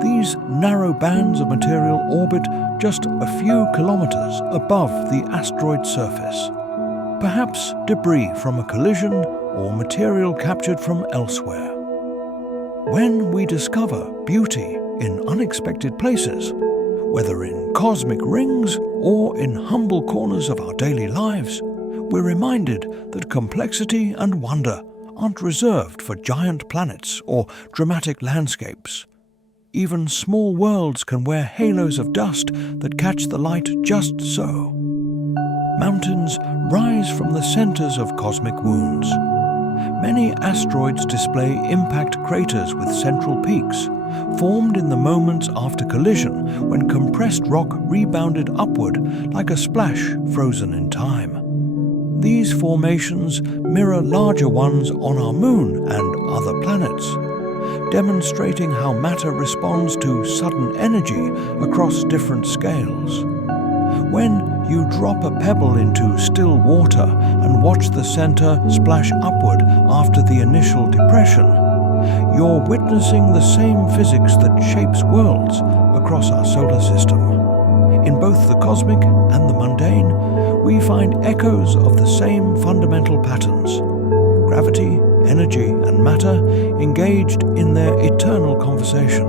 These narrow bands of material orbit just a few kilometers above the asteroid's surface. Perhaps debris from a collision or material captured from elsewhere. When we discover beauty in unexpected places, whether in cosmic rings or in humble corners of our daily lives, we're reminded that complexity and wonder aren't reserved for giant planets or dramatic landscapes. Even small worlds can wear halos of dust that catch the light just so. Mountains rise from the centers of cosmic wounds. Many asteroids display impact craters with central peaks, formed in the moments after collision when compressed rock rebounded upward like a splash frozen in time. These formations mirror larger ones on our moon and other planets, demonstrating how matter responds to sudden energy across different scales. When you drop a pebble into still water and watch the center splash upward after the initial depression, you're witnessing the same physics that shapes worlds across our solar system. In both the cosmic and the mundane, we find echoes of the same fundamental patterns. Gravity, energy, and matter engaged in their eternal conversation.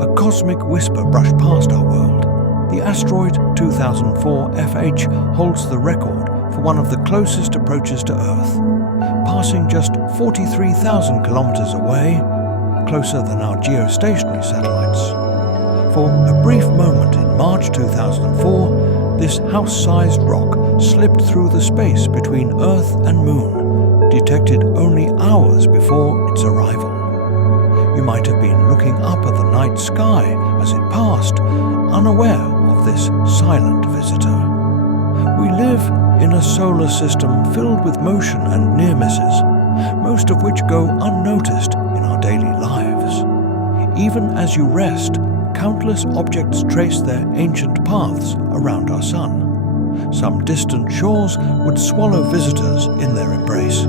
A cosmic whisper brushed past our world. The asteroid 2004 FH holds the record for one of the closest approaches to Earth, passing just 43,000 kilometers away, closer than our geostationary satellites. For a brief moment in March 2004, this house-sized rock slipped through the space between Earth and Moon, detected only hours before its arrival. You might have been looking up at the night sky as it passed, unaware of this silent visitor. We live in a solar system filled with motion and near misses, most of which go unnoticed in our daily lives. Even as you rest, countless objects trace their ancient paths around our sun. Some distant shores would swallow visitors in their embrace.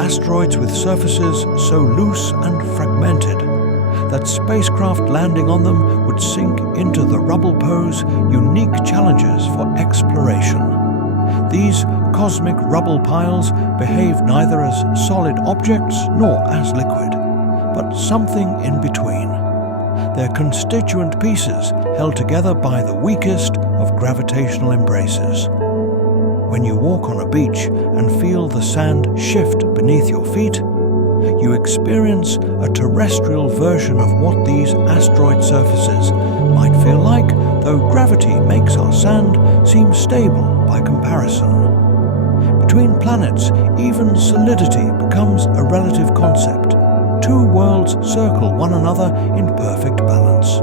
Asteroids with surfaces so loose and fragmented that spacecraft landing on them would sink into the rubble, pose unique challenges for exploration. These cosmic rubble piles behave neither as solid objects nor as liquid, but something in between. They're constituent pieces held together by the weakest of gravitational embraces. When you walk on a beach and feel the sand shift beneath your feet, you experience a terrestrial version of what these asteroid surfaces might feel like though gravity makes our sand seem stable by comparison. Between planets, even solidity becomes a relative concept. Two worlds circle one another in perfect balance.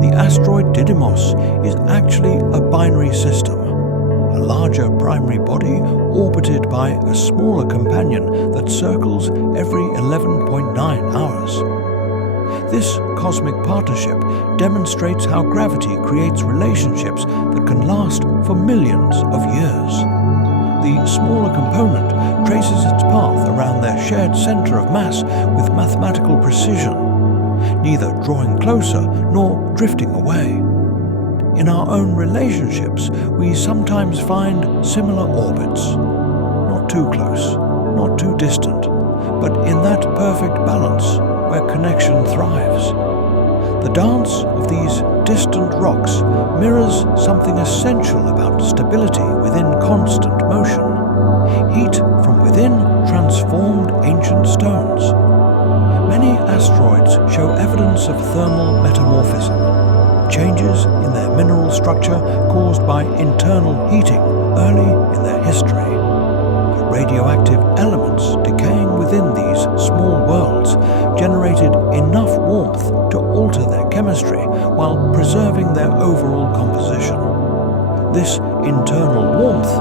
The asteroid Didymos is actually a binary system, a larger primary body orbited by a smaller companion that circles every 11.9 hours. This cosmic partnership demonstrates how gravity creates relationships that can last for millions of years. The smaller component traces its path around their shared center of mass with mathematical precision, neither drawing closer nor drifting away. In our own relationships, we sometimes find similar orbits, not too close, not too distant, but in that perfect balance where connection thrives. The dance of these distant rocks mirrors something essential about stability within constant motion. Heat from within transformed ancient stones. Many asteroids show evidence of thermal metamorphism, changes in their mineral structure caused by internal heating early in their history. Radioactive elements decaying within these small worlds generated enough warmth to alter their chemistry while preserving their overall composition. This internal warmth,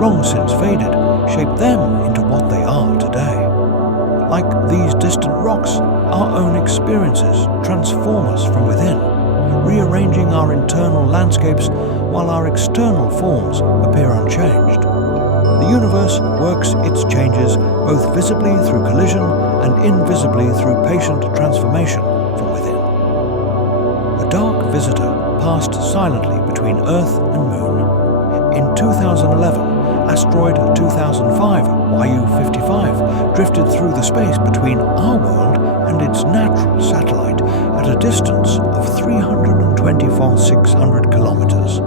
long since faded, shaped them into what they are today. Like these distant rocks, our own experiences transform us from within, rearranging our internal landscapes while our external forms appear unchanged. The universe works its changes both visibly through collision and invisibly through patient transformation from within. A dark visitor passed silently between Earth and Moon. In 2011, asteroid 2005 YU-55 drifted through the space between our world and its natural satellite at a distance of 324,600 kilometers.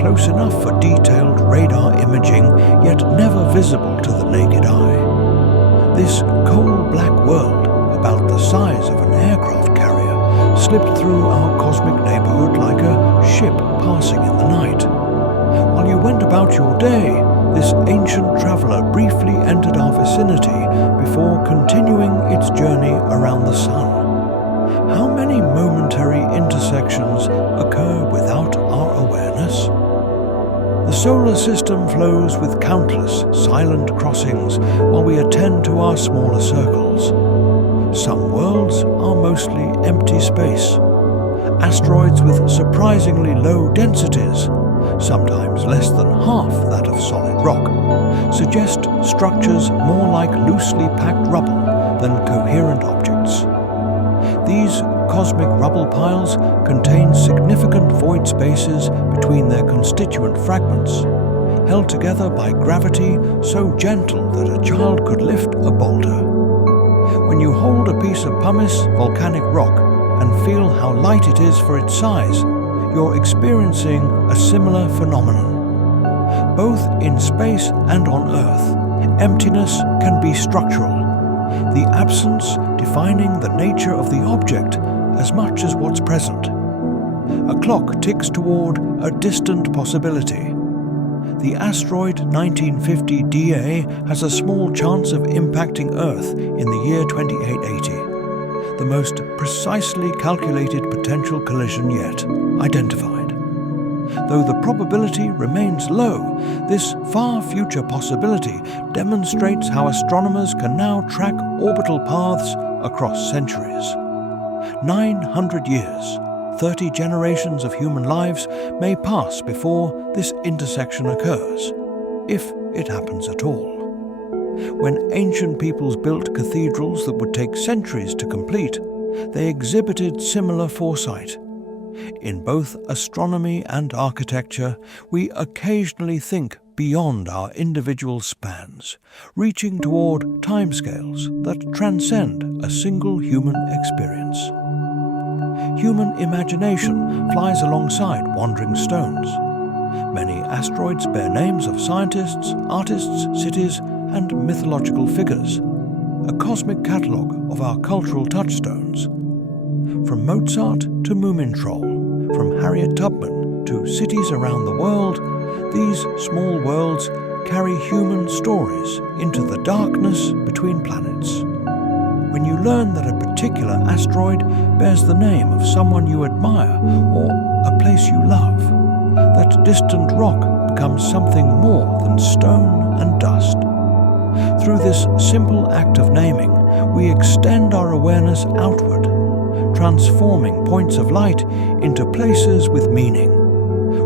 Close enough for detailed radar imaging, yet never visible to the naked eye. This coal-black world, about the size of an aircraft carrier, slipped through our cosmic neighborhood like a ship passing in the night. While you went about your day, this ancient traveler briefly entered our vicinity before continuing its journey around the sun. How many momentary intersections occur without our awareness? The solar system flows with countless silent crossings while we attend to our smaller circles. Some worlds are mostly empty space. Asteroids with surprisingly low densities, sometimes less than half that of solid rock, suggest structures more like loosely packed rubble than coherent objects. These cosmic rubble piles contain significant void spaces between their constituent fragments, held together by gravity so gentle that a child could lift a boulder. When you hold a piece of pumice volcanic rock and feel how light it is for its size, you're experiencing a similar phenomenon. Both in space and on Earth, emptiness can be structural, the absence defining the nature of the object as much as what's present. A clock ticks toward a distant possibility. The asteroid 1950 DA has a small chance of impacting Earth in the year 2880, the most precisely calculated potential collision yet identified. Though the probability remains low, this far future possibility demonstrates how astronomers can now track orbital paths across centuries. 900 years, 30 generations of human lives may pass before this intersection occurs, if it happens at all. When ancient peoples built cathedrals that would take centuries to complete, they exhibited similar foresight. In both astronomy and architecture, we occasionally think beyond our individual spans, reaching toward timescales that transcend a single human experience. Human imagination flies alongside wandering stones. Many asteroids bear names of scientists, artists, cities, and mythological figures, a cosmic catalogue of our cultural touchstones. From Mozart to Moomintroll, From Harriet Tubman to cities around the world, these small worlds carry human stories into the darkness between planets. When you learn that a particular asteroid bears the name of someone you admire or a place you love, that distant rock becomes something more than stone and dust. Through this simple act of naming, we extend our awareness outward, transforming points of light into places with meaning,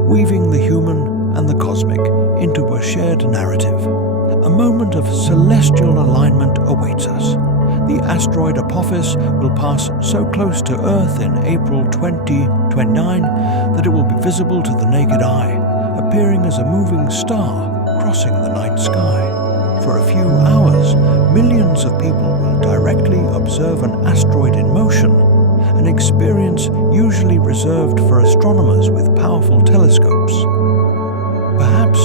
weaving the human and the cosmic into a shared narrative. A moment of celestial alignment awaits us. The asteroid Apophis will pass so close to Earth in April 2029 that it will be visible to the naked eye, appearing as a moving star crossing the night sky. For a few hours, millions of people will directly observe an asteroid in motion, an experience usually reserved for astronomers with powerful telescopes. Perhaps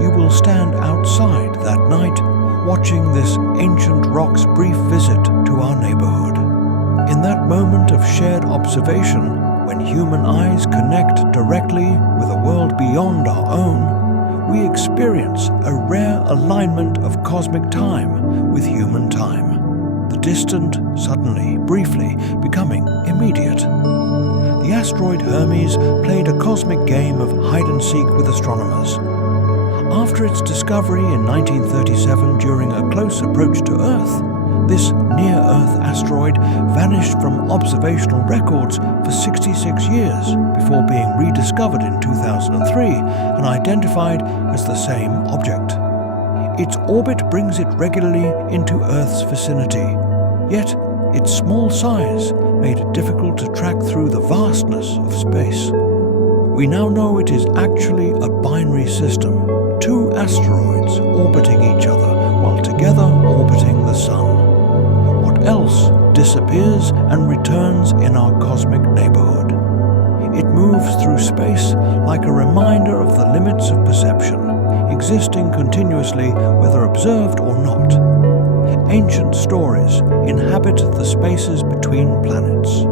you will stand outside that night, watching this ancient rock's brief visit to our neighborhood. In that moment of shared observation, when human eyes connect directly with a world beyond our own, we experience a rare alignment of cosmic time with human time. The distant, suddenly, briefly, becoming immediate. The asteroid Hermes played a cosmic game of hide-and-seek with astronomers. After its discovery in 1937 during a close approach to Earth, this near-Earth asteroid vanished from observational records for 66 years before being rediscovered in 2003 and identified as the same object. Its orbit brings it regularly into Earth's vicinity, yet its small size made it difficult to track through the vastness of space. We now know it is actually a binary system, two asteroids orbiting each other while together orbiting the Sun. What else disappears and returns in our cosmic neighborhood? It moves through space like a reminder of the limits of perception, existing continuously whether observed or not. Ancient stories inhabit the spaces between planets.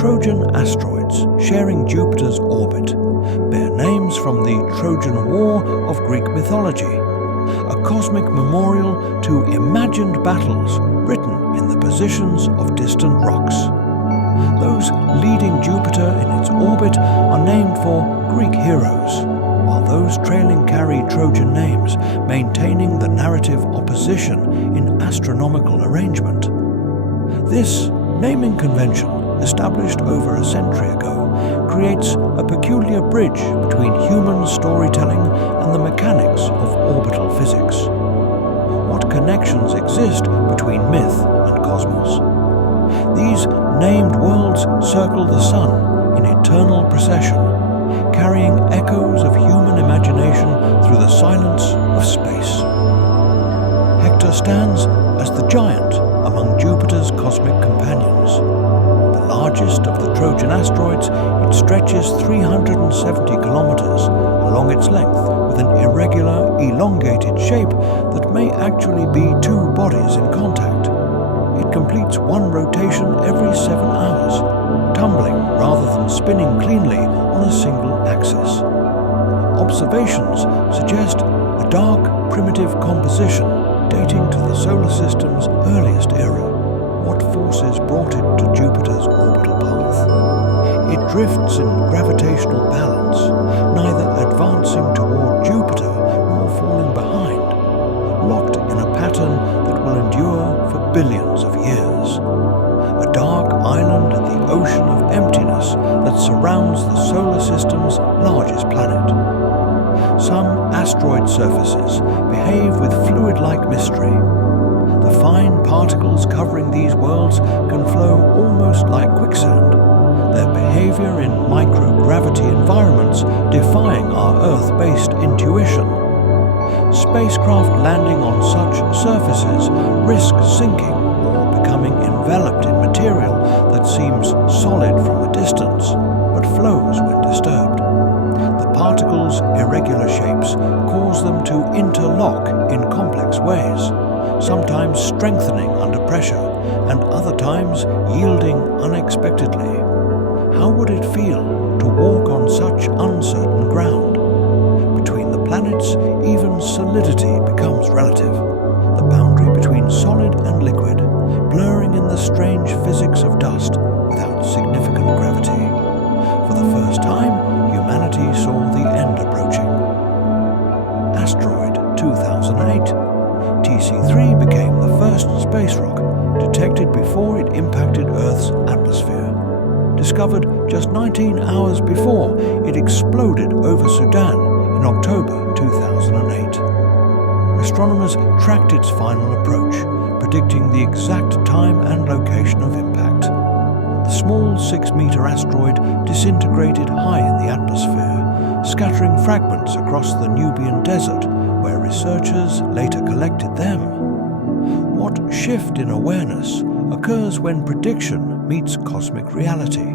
Trojan asteroids sharing Jupiter's orbit bear names from the Trojan War of Greek mythology, a cosmic memorial to imagined battles written in the positions of distant rocks. Those leading Jupiter in its orbit are named for Greek heroes, while those trailing carry Trojan names, maintaining the narrative opposition in astronomical arrangement. This naming convention, established over a century ago, creates a peculiar bridge between human storytelling and the mechanics of orbital physics. What connections exist between myth and cosmos? These named worlds circle the Sun in eternal procession, carrying echoes of human imagination through the silence of space. Hector stands as the giant among Jupiter's cosmic companions. The largest of the Trojan asteroids, it stretches 370 kilometers along its length with an irregular, elongated shape that may actually be two bodies in contact. It completes one rotation every 7 hours, tumbling rather than spinning cleanly on a single axis. Observations suggest a dark, primitive composition dating to the solar system's earliest era. What forces brought it to Jupiter's orbital path? It drifts in gravitational balance, neither advancing toward Jupiter nor falling behind, locked in a pattern that will endure for billions of years. A dark island in the ocean of emptiness that surrounds the solar system's largest planet. Some asteroid surfaces behave with fluid-like mystery. The fine particles covering these worlds can flow almost like quicksand, their behavior in microgravity environments defying our Earth-based intuition. Spacecraft landing on such surfaces risk sinking or becoming enveloped in material that seems solid from a distance, but flows when disturbed. The particles' irregular shapes cause them to interlock in complex ways, sometimes strengthening under pressure and other times yielding unexpectedly. How would it feel to walk on such uncertain ground? Between the planets, even solidity becomes relative, the boundary between solid and liquid, blurring in the strange physics of dust without significant gravity. For the first time, humanity saw the end approaching. Asteroid 2008. TC3 became the first space rock detected before it impacted Earth's atmosphere. Discovered just 19 hours before it exploded over Sudan in October 2008. Astronomers tracked its final approach, predicting the exact time and location of impact. The small 6-meter asteroid disintegrated high in the atmosphere, scattering fragments across the Nubian desert, where researchers later collected them. What shift in awareness occurs when prediction meets cosmic reality?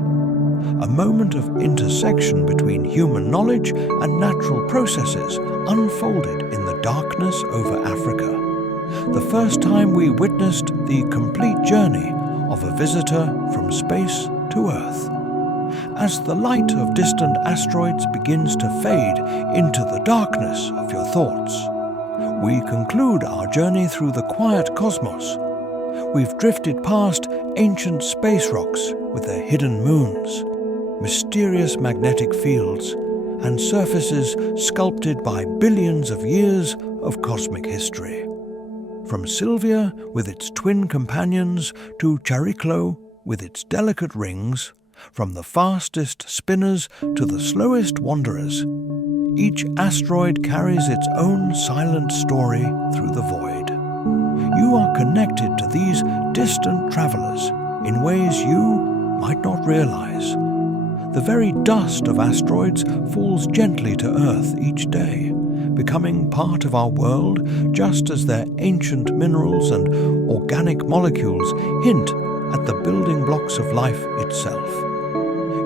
A moment of intersection between human knowledge and natural processes unfolded in the darkness over Africa. The first time we witnessed the complete journey of a visitor from space to Earth. As the light of distant asteroids begins to fade into the darkness of your thoughts, we conclude our journey through the quiet cosmos. We've drifted past ancient space rocks with their hidden moons, mysterious magnetic fields, and surfaces sculpted by billions of years of cosmic history. From Sylvia with its twin companions to Chariklo with its delicate rings, from the fastest spinners to the slowest wanderers, each asteroid carries its own silent story through the void. You are connected to these distant travelers in ways you might not realize. The very dust of asteroids falls gently to Earth each day, becoming part of our world just as their ancient minerals and organic molecules hint at the building blocks of life itself.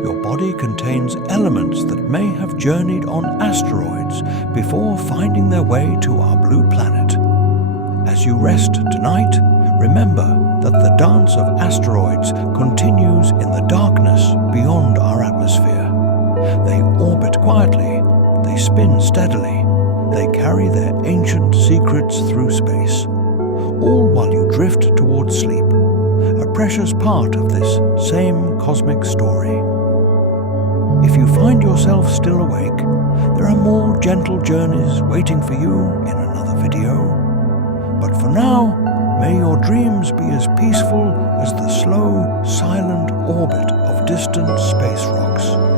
Your body contains elements that may have journeyed on asteroids before finding their way to our blue planet. As you rest tonight, remember that the dance of asteroids continues in the darkness beyond our atmosphere. They orbit quietly, they spin steadily, they carry their ancient secrets through space, all while you drift towards sleep, a precious part of this same cosmic story. If you find yourself still awake, there are more gentle journeys waiting for you in another video. But for now, may your dreams be as peaceful as the slow, silent orbit of distant space rocks.